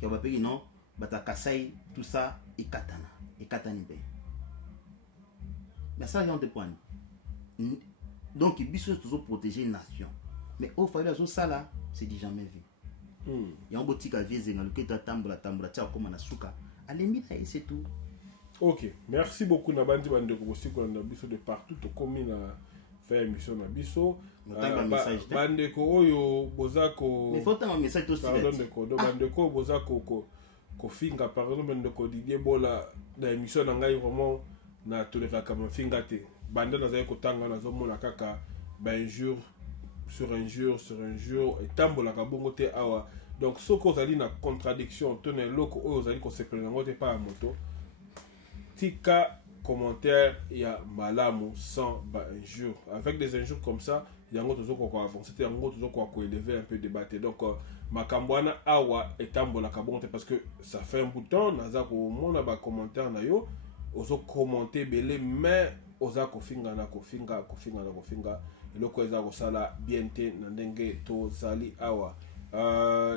ki bapeki non bata Kasai tout ça ekatani mpe mais ça on te point donc biso toujours protéger nation mais au fallait azo sala c'est dit jamais vu yango botika vieze na loketa tambola tia koma na suka alembi na et c'est tout. Ok, merci beaucoup na bandi bandeko bosiko na biso de partout to komi na faire émission na biso bandeko oyo bozako mais faut un message to pardon de bandeko bozako ko finga par exemple ndeko Didier Bola na émission na ngai vraiment na toleka kama finga te banda na zaye ko tanga na zomona kaka ba injure sur injure et tambola ka bongo te awa donc soko zali na contradiction to na loko oyo zali ko sepela ngote pa moto tika commentaire ya malamu sans ba injure avec des injures comme ça yango tozoko ko avancer yango tozoko ko élever un peu débattre donc makambwana awa etambola ka bongo te parce que ça fait un bout de temps naza ko mona ba commentaire na yo ozo commenter belé mais oza ko finga eloko eza kosala bien te na ndenge tozali awa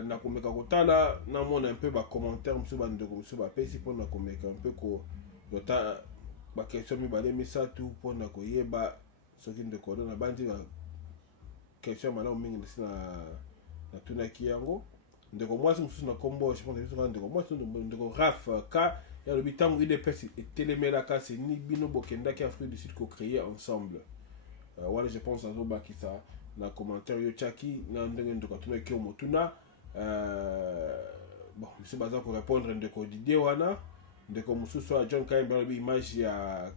nakomeka kotala namona un peu bacommentaire mosusu bandeko mosusu bapesi mpona komeka un peu kota baquestion mibale misatu mpona koyeba soki ndeko odo na bandi baquestion malamu mingi nasi natunaki yango ndeko mwasi mosusu na kombo je pense biso ndeko mwasi ndeko Raf ka ya lobi ntango UDPS etelemelaka se ni bino bokendaki Afrique du Sud ko-créer ensemble wala je pense azobakisa na commentaire yo chaki na ndenge ndeko atunaki yo motuna bon biso baza ko répondre ndeko Didier wana ndeko mosusu a John Kaembe alobi image ya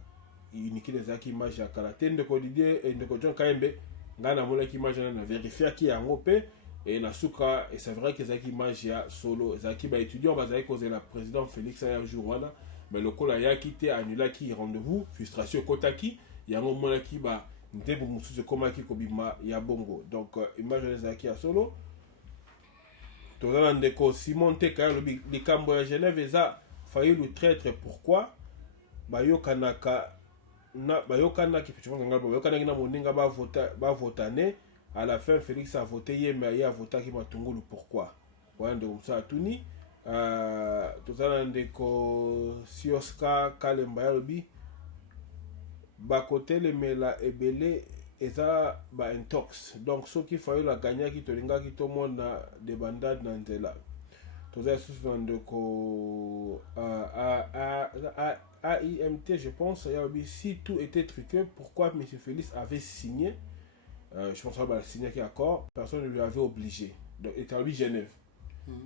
unikile ezalaki image ya kala te ndeko Didier ndeko John Kaembe ngai namonaki image na vérifiaki yango mpe et na suka et c'est vrai que ezalaki image ya solo ezalaki baétudiant bazalaki kozela président Félix ya jour wana mais lokola ayaki te annulaki rendez-vous frustration ekotaki yango monaki ba ntembo mosusu ekomaki kobima ya bongo donc image ezalaki ya solo toza na ndeko Simon Teka alobi likambo ya Genève eza failli le traître pourquoi bayokanaki na moninga bavotane à la fin Félix a voté hier mais il a voté qui matungulu pourquoi ouais ndeko msa tuni toza na ndeko Sioska Kalemba yalobi bakote lemela ebele eza ba intox donc soki fayo la gagnaki tolingaki to mona de bandade na nzela toza sous na ndeko AIMT je pense yalobi si tout était truqué pourquoi monsieur Félix avait signé je pense qu'il a signé un accord personne ne lui avait obligé donc il était Genève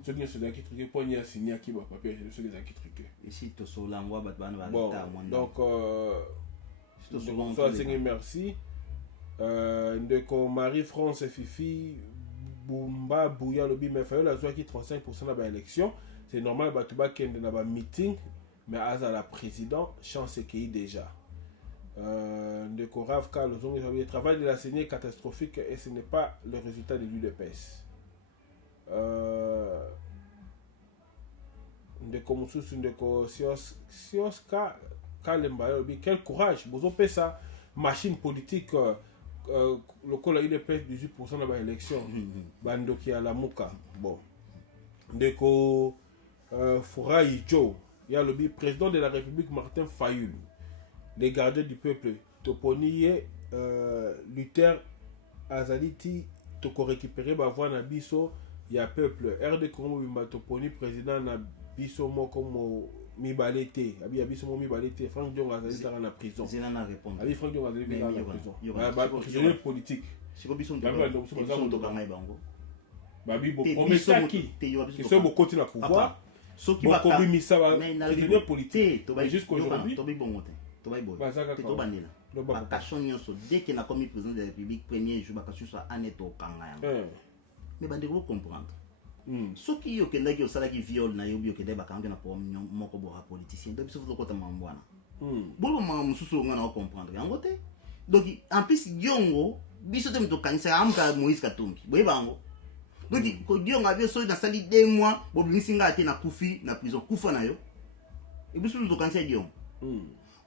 ceux qui sont qui truqué pour y signer qui va papier ceux qui sont truqué ici to so langwa bat bana bon donc ça c'est merci ndeko Marie-France Fifi Bumba Bouya lobi mais fallait la qui 35% dans l'élection c'est normal batuba kende na ba meeting mais à la président chance qui déjà ndeko Ravka le travail de la CENI est catastrophique et ce n'est pas le résultat de l'UDPS ndeko mususu ndeko Sioska Kalemba lobi quel courage bozo pesa machine politique le col UDPS 18% dans l'élection bandoki à la muka bon ndeko Furayi Joe ya lobi président de la République Martin Fayulu les gardiens du peuple toponiye Luther Azaliti toko récupérer ba voix na biso ya peuple RD Congo bimba toponi président na biso moko mo mibalete abi biso mo mibalete Frank Diong Azaliti dans la prison zela na répondre abi Frank Diong Azaliti dans la prison ba prisonnier politique siko biso ndo ka mai bango babi bo promesaki que ce bo continue à pouvoir soki ba komimisa ba prisonnier politique jusqu'aujourd'hui to bandela bakation nyonso dès que na commis président de la République premier jour bakation soit année to kanga yango mais bandeko comprendre soki yo kendaki osalaki viol na yo bio kedai bakanga na problème moko bo politicien donc biso faut kota mambwana bolo mama mususu ngana o comprendre yango te donc en plus yongo biso te mto kanisa amka Moïse Katumbi boye bango donc ko dionga bio so na sali 2 mois bo bisinga ate na kufi na prison kufa na yo et biso mto kanisa diongo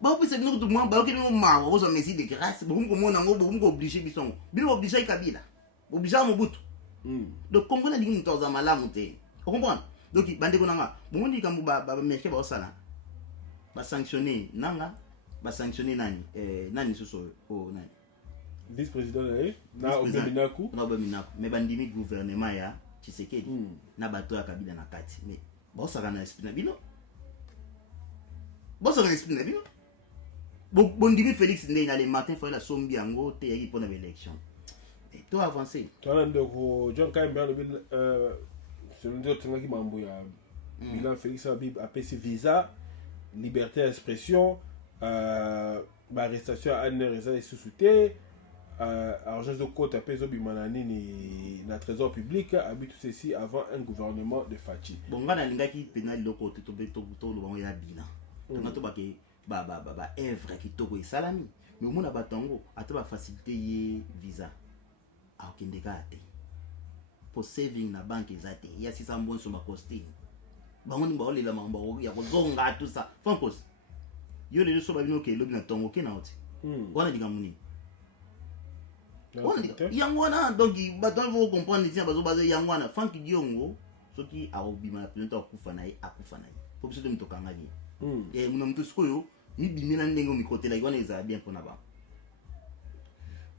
baopesa bino kutu mwa baoki bino mawa kozwa messi de grâce bokomona ngo bokomoblige biso ngo bino oblige Kabila oblige Mobutu donc Congo nalingi moto aza malamu te okomprendre donc bandeko nanga bomoni likambo bamerke baosala basanctionne nanga basanctionne nani soso nani vice-président na Obeminaku mais bandimi gouvernement ya Tshisekedi na bato ya Kabila na kati mais bosaka na esprit na bino bondimi Félix Ndeye na le matin faut la sombi yango te yaki pona élection et to avancer toi ndeko John Kaimba le selon tengaki mambo ya bilan Félix Habib apesi visa liberté d'expression arrestation à Anne Reza et sous-souté argent de côte à peso bimanani na trésor public habite tout ceci avant un gouvernement de Fachi bon ngana lingaki penal loko to lo bango ya bilan to to bake ba œuvre qui toko esalami mais au mona batango ata ba facilité ye visa akende kate pour saving na banque ezate ya 600 bon so ba costing bango ni ba olela mambo ya kozonga tout ça fankos yo le so ba bino ke lobi na tongo ke na oti wana dikamuni Yangwana donc bato vont comprendre ici bazo bazo yangwana fanki diongo soki aobima na plento akufa na faut que tu me tokanga ni et mon mtu skoyo ni bimina ndengo mikotela ywana eza bien pour na ba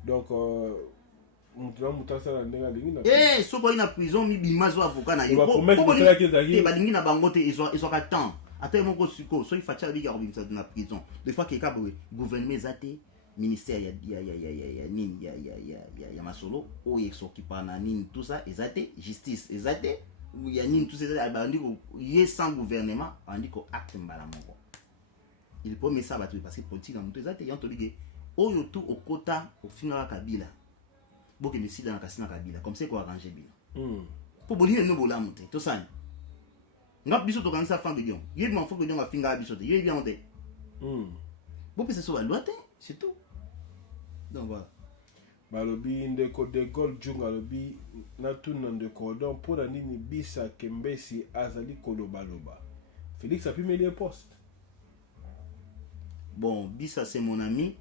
donc mutasa na ndenga lingi na soko ina prison mi bimazo avocat na yo ko balingi na bango te ils ont temps ata moko siko so ifacha biga robimisa na prison des fois que kabwe gouvernement ezate ministère ya masolo oyo s'occupe na nini tout ça ezate justice ezate ya nini tout ça bandi ko ye sans gouvernement bandi ko acte mbala moko il peut mettre ça bato parce que politique na muto ezate yanto bige oyo tout okota ofinga Kabila boke misida na kasina Kabila comme c'est quoi arranger bien pour bolino no bolamu te to sani ngap biso to kanisa fang de dion yebi man fang de dion afinga biso te yebi bien te bope c'est sur la loi te c'est tout. Donc voilà. Balobi ndeko de Gaulle Jung alobi na tuna ndeko don pour la nini bisa kembesi azali kolobaloba. Félix a pu mêler le poste. Bon, bisa c'est mon ami.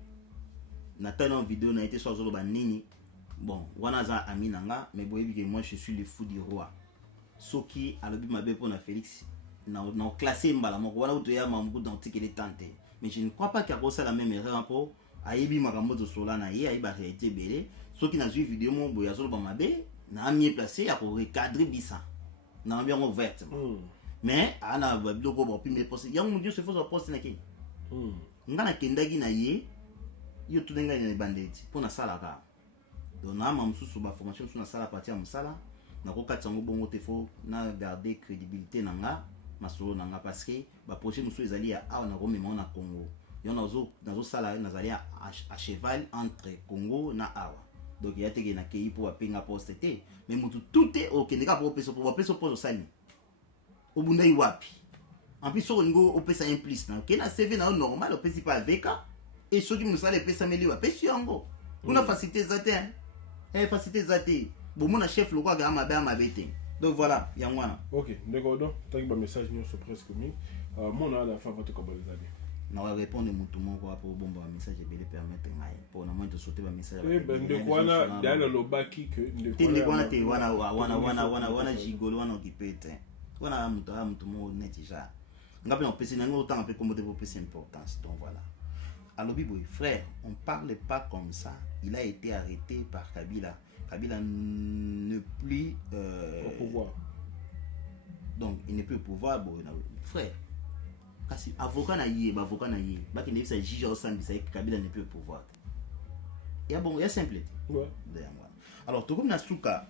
Nathan en vidéo n'a été sur zoloba nini. Bon, wana za ami nanga mais boyebi que moi je suis le fou du roi. Soki alobi mabe pour na Félix na classé mbala moko wana utoya mambu dans tikele tante. Mais je ne crois pas qu'il y a ça la même erreur pour ayebi makambo to solana ye ayiba réalité belé ceux qui n'a vu vidéo mon boya zolo ba mabe na mieux placé à pour recadrer bisa na ambiance ouverte mais ana ba biloko ba pi me poste ya mon dieu se faut poste na ki ngana kendagi na ye yo to denga na bandeti pour na sala ka donc na mamsusu ba formation sur na sala partie am sala na ko katsango bongo te faut na garder crédibilité nanga masolo nanga parce que ba projet musu ezali ya awa na komema na Congo yo nazo sala nazali à cheval entre Congo na awa donc ya teke na kei pour apenga poste te mais mutu tout est okendeka pour peso poste sali obundai wapi en plus so ngo opesa implice na ke na CV na normal opesi pas avec et soki musala pesa meli wa pesi yango kuna facilité zate facilité zate bomona chef lokwa ga mabe te. Donc voilà, il y a moi. Ok, d'accord, donc, tu as un message sur presque minute. Mon à la fin, votre cobaladie. On va répondre tout le monde pour bon message et bien permettre pour na moins de sauter un message. Eh ben de quoi na dans le baki que de quoi te wana jigolo wana okipete. Wana mutu mo net déjà. Ngapi on peut sinanga autant peu comme de vos plus importance. Donc voilà. Alors Biboy, frère, on parle pas comme ça. Il a été arrêté par Kabila. Kabila ne plus au pouvoir. Donc il n'est plus au pouvoir, bon, frère. Kasi avocat na yé, ba ki ne bisa juge au sein bisa Kabila n'est plus au pouvoir. Et bon, il y a simple. Ouais. Alors tout comme Nasuka,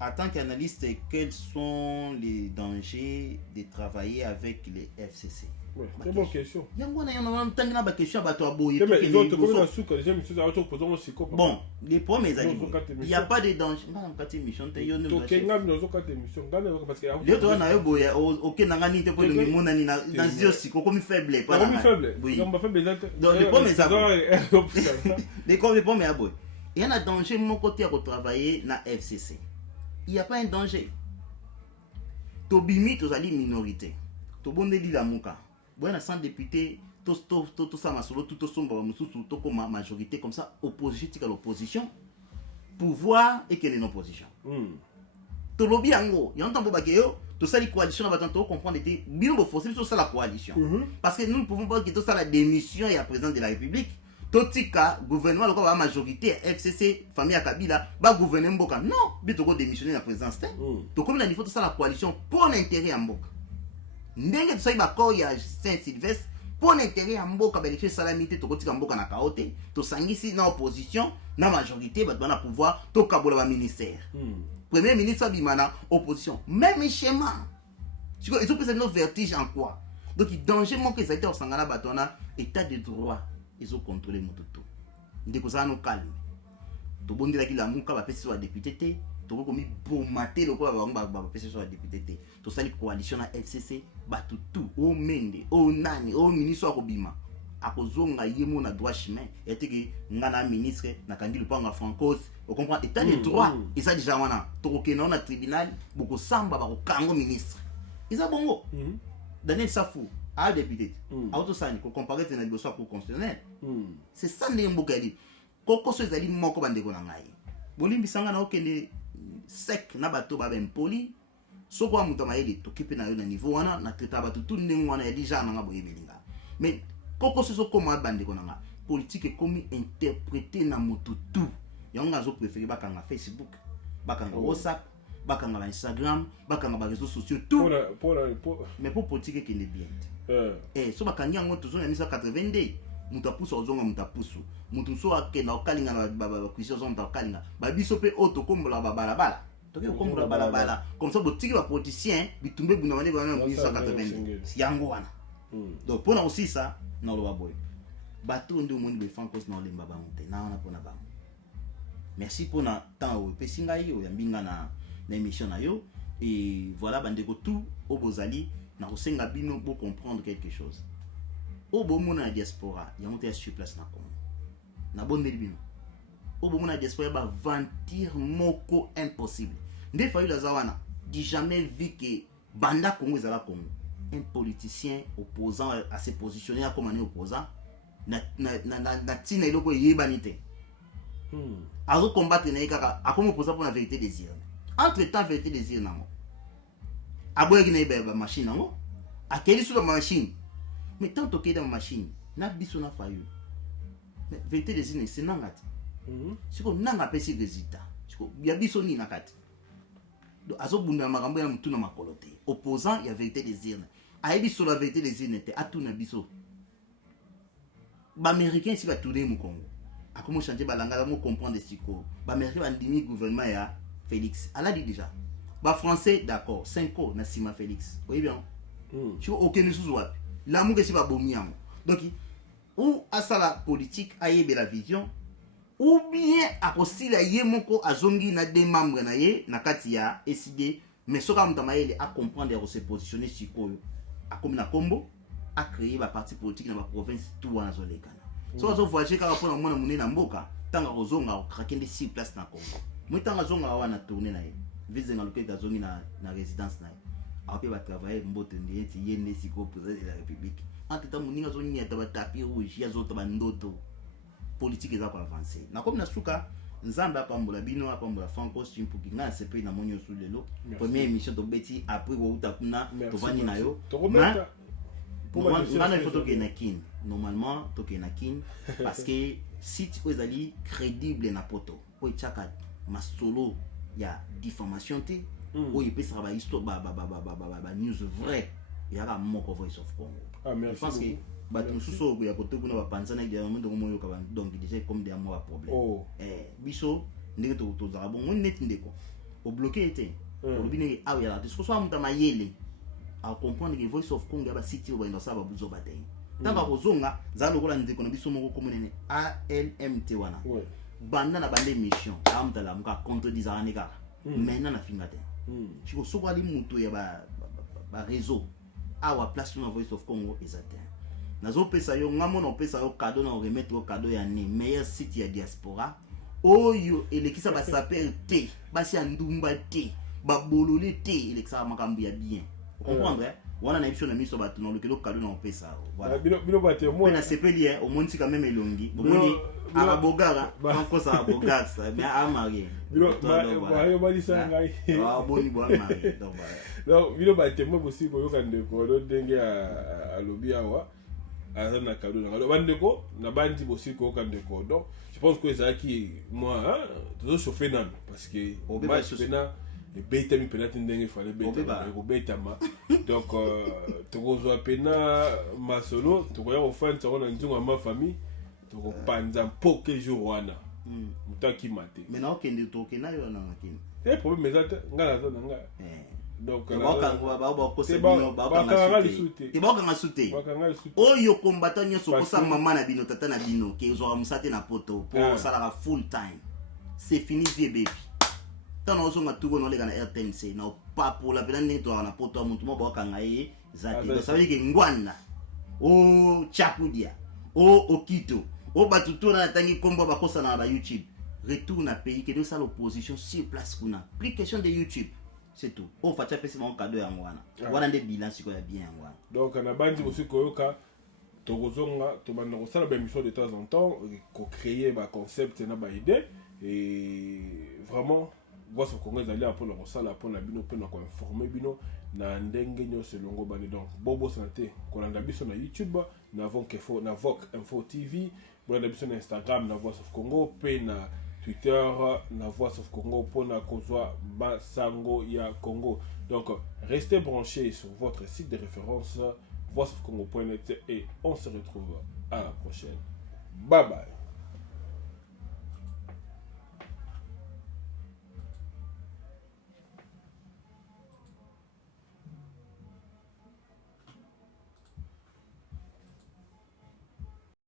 en tant qu'analyste, quels sont les dangers de travailler avec les FCC? Ouais, très bonne question. Bon, les problèmes, il n'y a pas de danger. Il y a un danger de mon côté à travailler dans FCC. Il n'y a pas un danger. Tobimi, tu as dit minorité. Tobonde dit la mouka. bon, 100 députés, tout ça, tout sombre, majorité, comme ça, opposition, l'opposition, pouvoir et quelle est l'opposition. To lobby ango, il y a un temps pour baguer, tout ça, les coalitions, on va comprendre, était bien forcé, tout ça, la coalition. Parce que nous ne pouvons pas que tout ça, la démission et la présidence de la République. Totika, gouvernement, le la majorité, FCC, famille à Kabila, va gouverner Mboka. Non, mais tu vas démissionner la présidence. Tu comme il faut tout ça la coalition pour l'intérêt à Mboka. N'engue tout ça, il va y Saint-Sylvestre pour l'intérêt à Mboka, ben les salamité, tu vas Mboka na kaote, tu sangisi dans opposition, dans majorité, tu vas pouvoir, tu vas ministère. Premier ministre Bimana, opposition. Même schéma. Ils ont peut-être nos vertige en quoi? Donc, il danger que ça a été au Sangana Batona, état de droit. Ils ont contrôlé mon tout. Ndeko ça nous calme. To bondi la ki la muka ba pesi so député to ko mi bomater le ko ba pesi so député to sali coalition na FCC ba tout o mende o nani o ministre ko bima akozonga yemo na droit chemin et que ngana ministre na kandi le panga francos on comprend état de droit et ça déjà wana to ko na tribunal boko samba ba ko kango ministre ils a bongo Daniel Safou à député autosani ko comparer na liboso pour constitutionnel c'est ça ndenge mboka ali koko so ezali moko bandeko na ngai bolimbi sanga na okende sec na bato ba ben poli soko wa muta mayele to kipe na yo na niveau wana na traiter bato tout ndenge wana ya déjà na nga boyebelinga mais koko so koma bandeko na nga politique komi interpréter na mututu yango ngazo préférer bakanga Facebook bakanga WhatsApp bakanga Instagram bakanga ba réseaux sociaux tout mais pour politique qui est bien so bakangi yango tozona misa 82 muta puso ozonga muta puso mutu so akenda okalinga na baba kuisha zo muta okalinga babiso pe auto kombola balabala toke kombola balabala comme ça botiki ba politicien bitumbe buna wane bana 1982 yango wana donc pona aussi ça na lo baboy bato ndio moni be fankos na lemba ba monte na wana pona ba merci pour na temps o pesinga yo ya mbinga na émission na yo et voilà bandeko tout obozali na osenga bino pour comprendre quelque chose. Au bon moment na diaspora, il y a monté sur place na Congo. Na bonne bino. Au bon moment na diaspora ba ventir moko impossible. Nde fayu la zawana, dit jamais vu que banda Congo ezala Congo. Un politicien opposant à se positionner comme un opposant na tina iloko yebanite. A combattre na kaka a comme opposant pour la vérité des yeux. Entre temps vérité des yeux na mo. Aboye ki na iba machine nango akeli sur la machine mais tant que dans machine na biso na fayu mais vérité des yeux c'est nangati siko nanga pesi résultat siko ya biso ni nakati do azobunda makambo ya mutuna makolote opposant ya vérité des yeux ayebi sur la vérité des yeux n'était atuna biso ba américain si ba tourner mu Congo akomo changer balanga mo comprendre siko ba américain bandimi gouvernement ya Félix ala dit déjà ba français d'accord 5 ans na sima Félix oui bien tu aucun ne sous wapi la mu que si ba bomi yango donc ou asala politique ayebe la vision ou bien akosila ye moko azongi na des membres na ye na kati ya SID mais soka mutamayele a comprendre et se positionner sikoyo akomi na kombo a créer ba parti politique na ba province tout wana zolekana so azo voyager ka pona mona munena mboka tanga kozonga krakende 6 place na Congo mwitanga zonga wana tourner na ye vise na loke gazongi na résidence na après va travailler mbote ndieti yene siko président de la République entre temps muninga zo nyata ba tapis rouge ya zo ba ndoto politique za kwa avancer na comme na suka nzambe apambola bino apambola francos chimpuki na sepe na monyo sous lelo première émission to beti après ko utakuna to vani na yo pour ngana photo ke na kin normalement to ke na kin parce que site ozali crédible na poto o chaka masolo ya diffamation te o yepé ça ba histoire ba news vrai ya ba moko voice of Congo merci je pense que bato suso ya koto kuna ba panzana ya moment ngo moyo ka ba donc déjà comme des mois problème biso ndenge to za bon on net ndeko o bloquer était o bine a ya la discussion amuta mayele a comprendre que voice of Congo ba city ba inosa ba buzo ba dai tanga kozonga za lokola ndeko na biso moko komunene ALMT wana banda na bande mission amuta la muka contredisant anika maintenant na fingate chiko soko ali muto ya ba réseau awa place na voice of Congo exactement nazo pesa yo ngamo na pesa yo cadeau na remettre au cadeau ya ne meilleur site ya diaspora oyo elekisa ba s'appelle te basi andumba te ba bolole te elekisa makambu ya bien comprendre wana na biso na miso bato na lokelo cadeau na opesa voilà bino ba témoin na sepeli au monde quand même elongi bomoni abogara encore ça abogara mais a marié bino ba yo balisa ngai boni bo marié donc non bino ba témoin aussi ko yoka ndeko do ndenge a lobi awa aza na cadeau na bandeko na bandi aussi ko yoka ndeko donc je pense que ça qui moi toujours chauffer nan parce que match pena et beta mi penalty ndenge fallait beta ma donc tokozwa pena masolo tokoya ofan tsona nzunga ma famille tokopanza mpoke jour wana mutaki mate mais na okende tokena yo na makini et problème ezate ngala za nga donc bakanga sute oyo kombata nyonso kosa mama na bino tata na bino ke ozwa musate na poto po salaka full time c'est fini vie baby tano osonga tuko no lega na RTNC na papo la pena ndenge to na poto muntu mo bakanga ye zate donc ça veut dire que ngwana o chapudia o okito o batuto na tangi kombo bakosa na ba YouTube retourne à pays que de ça l'opposition sur place kuna plus question de YouTube. C'est tout. On fait passer mon cadeau à moi. Voilà des bilans si quoi bien moi. Donc on a bandi aussi koyoka tokozonga to banda ko sala ba émission de temps en temps ko créer ba concept na ba idée et vraiment voici Congo d'aller pour le sala pour la bino pour na ko informer bino na ndenge nyonso longo bani donc bobo santé ko landa biso na YouTube na Voc na Voc Info TV bo landa biso na Instagram na Voice of Congo pe na Twitter, la Voix of Congo pour la Kozwa Basango ya Congo. Donc, restez branchés sur votre site de référence voixofcongo.net et on se retrouve à la prochaine. Bye bye.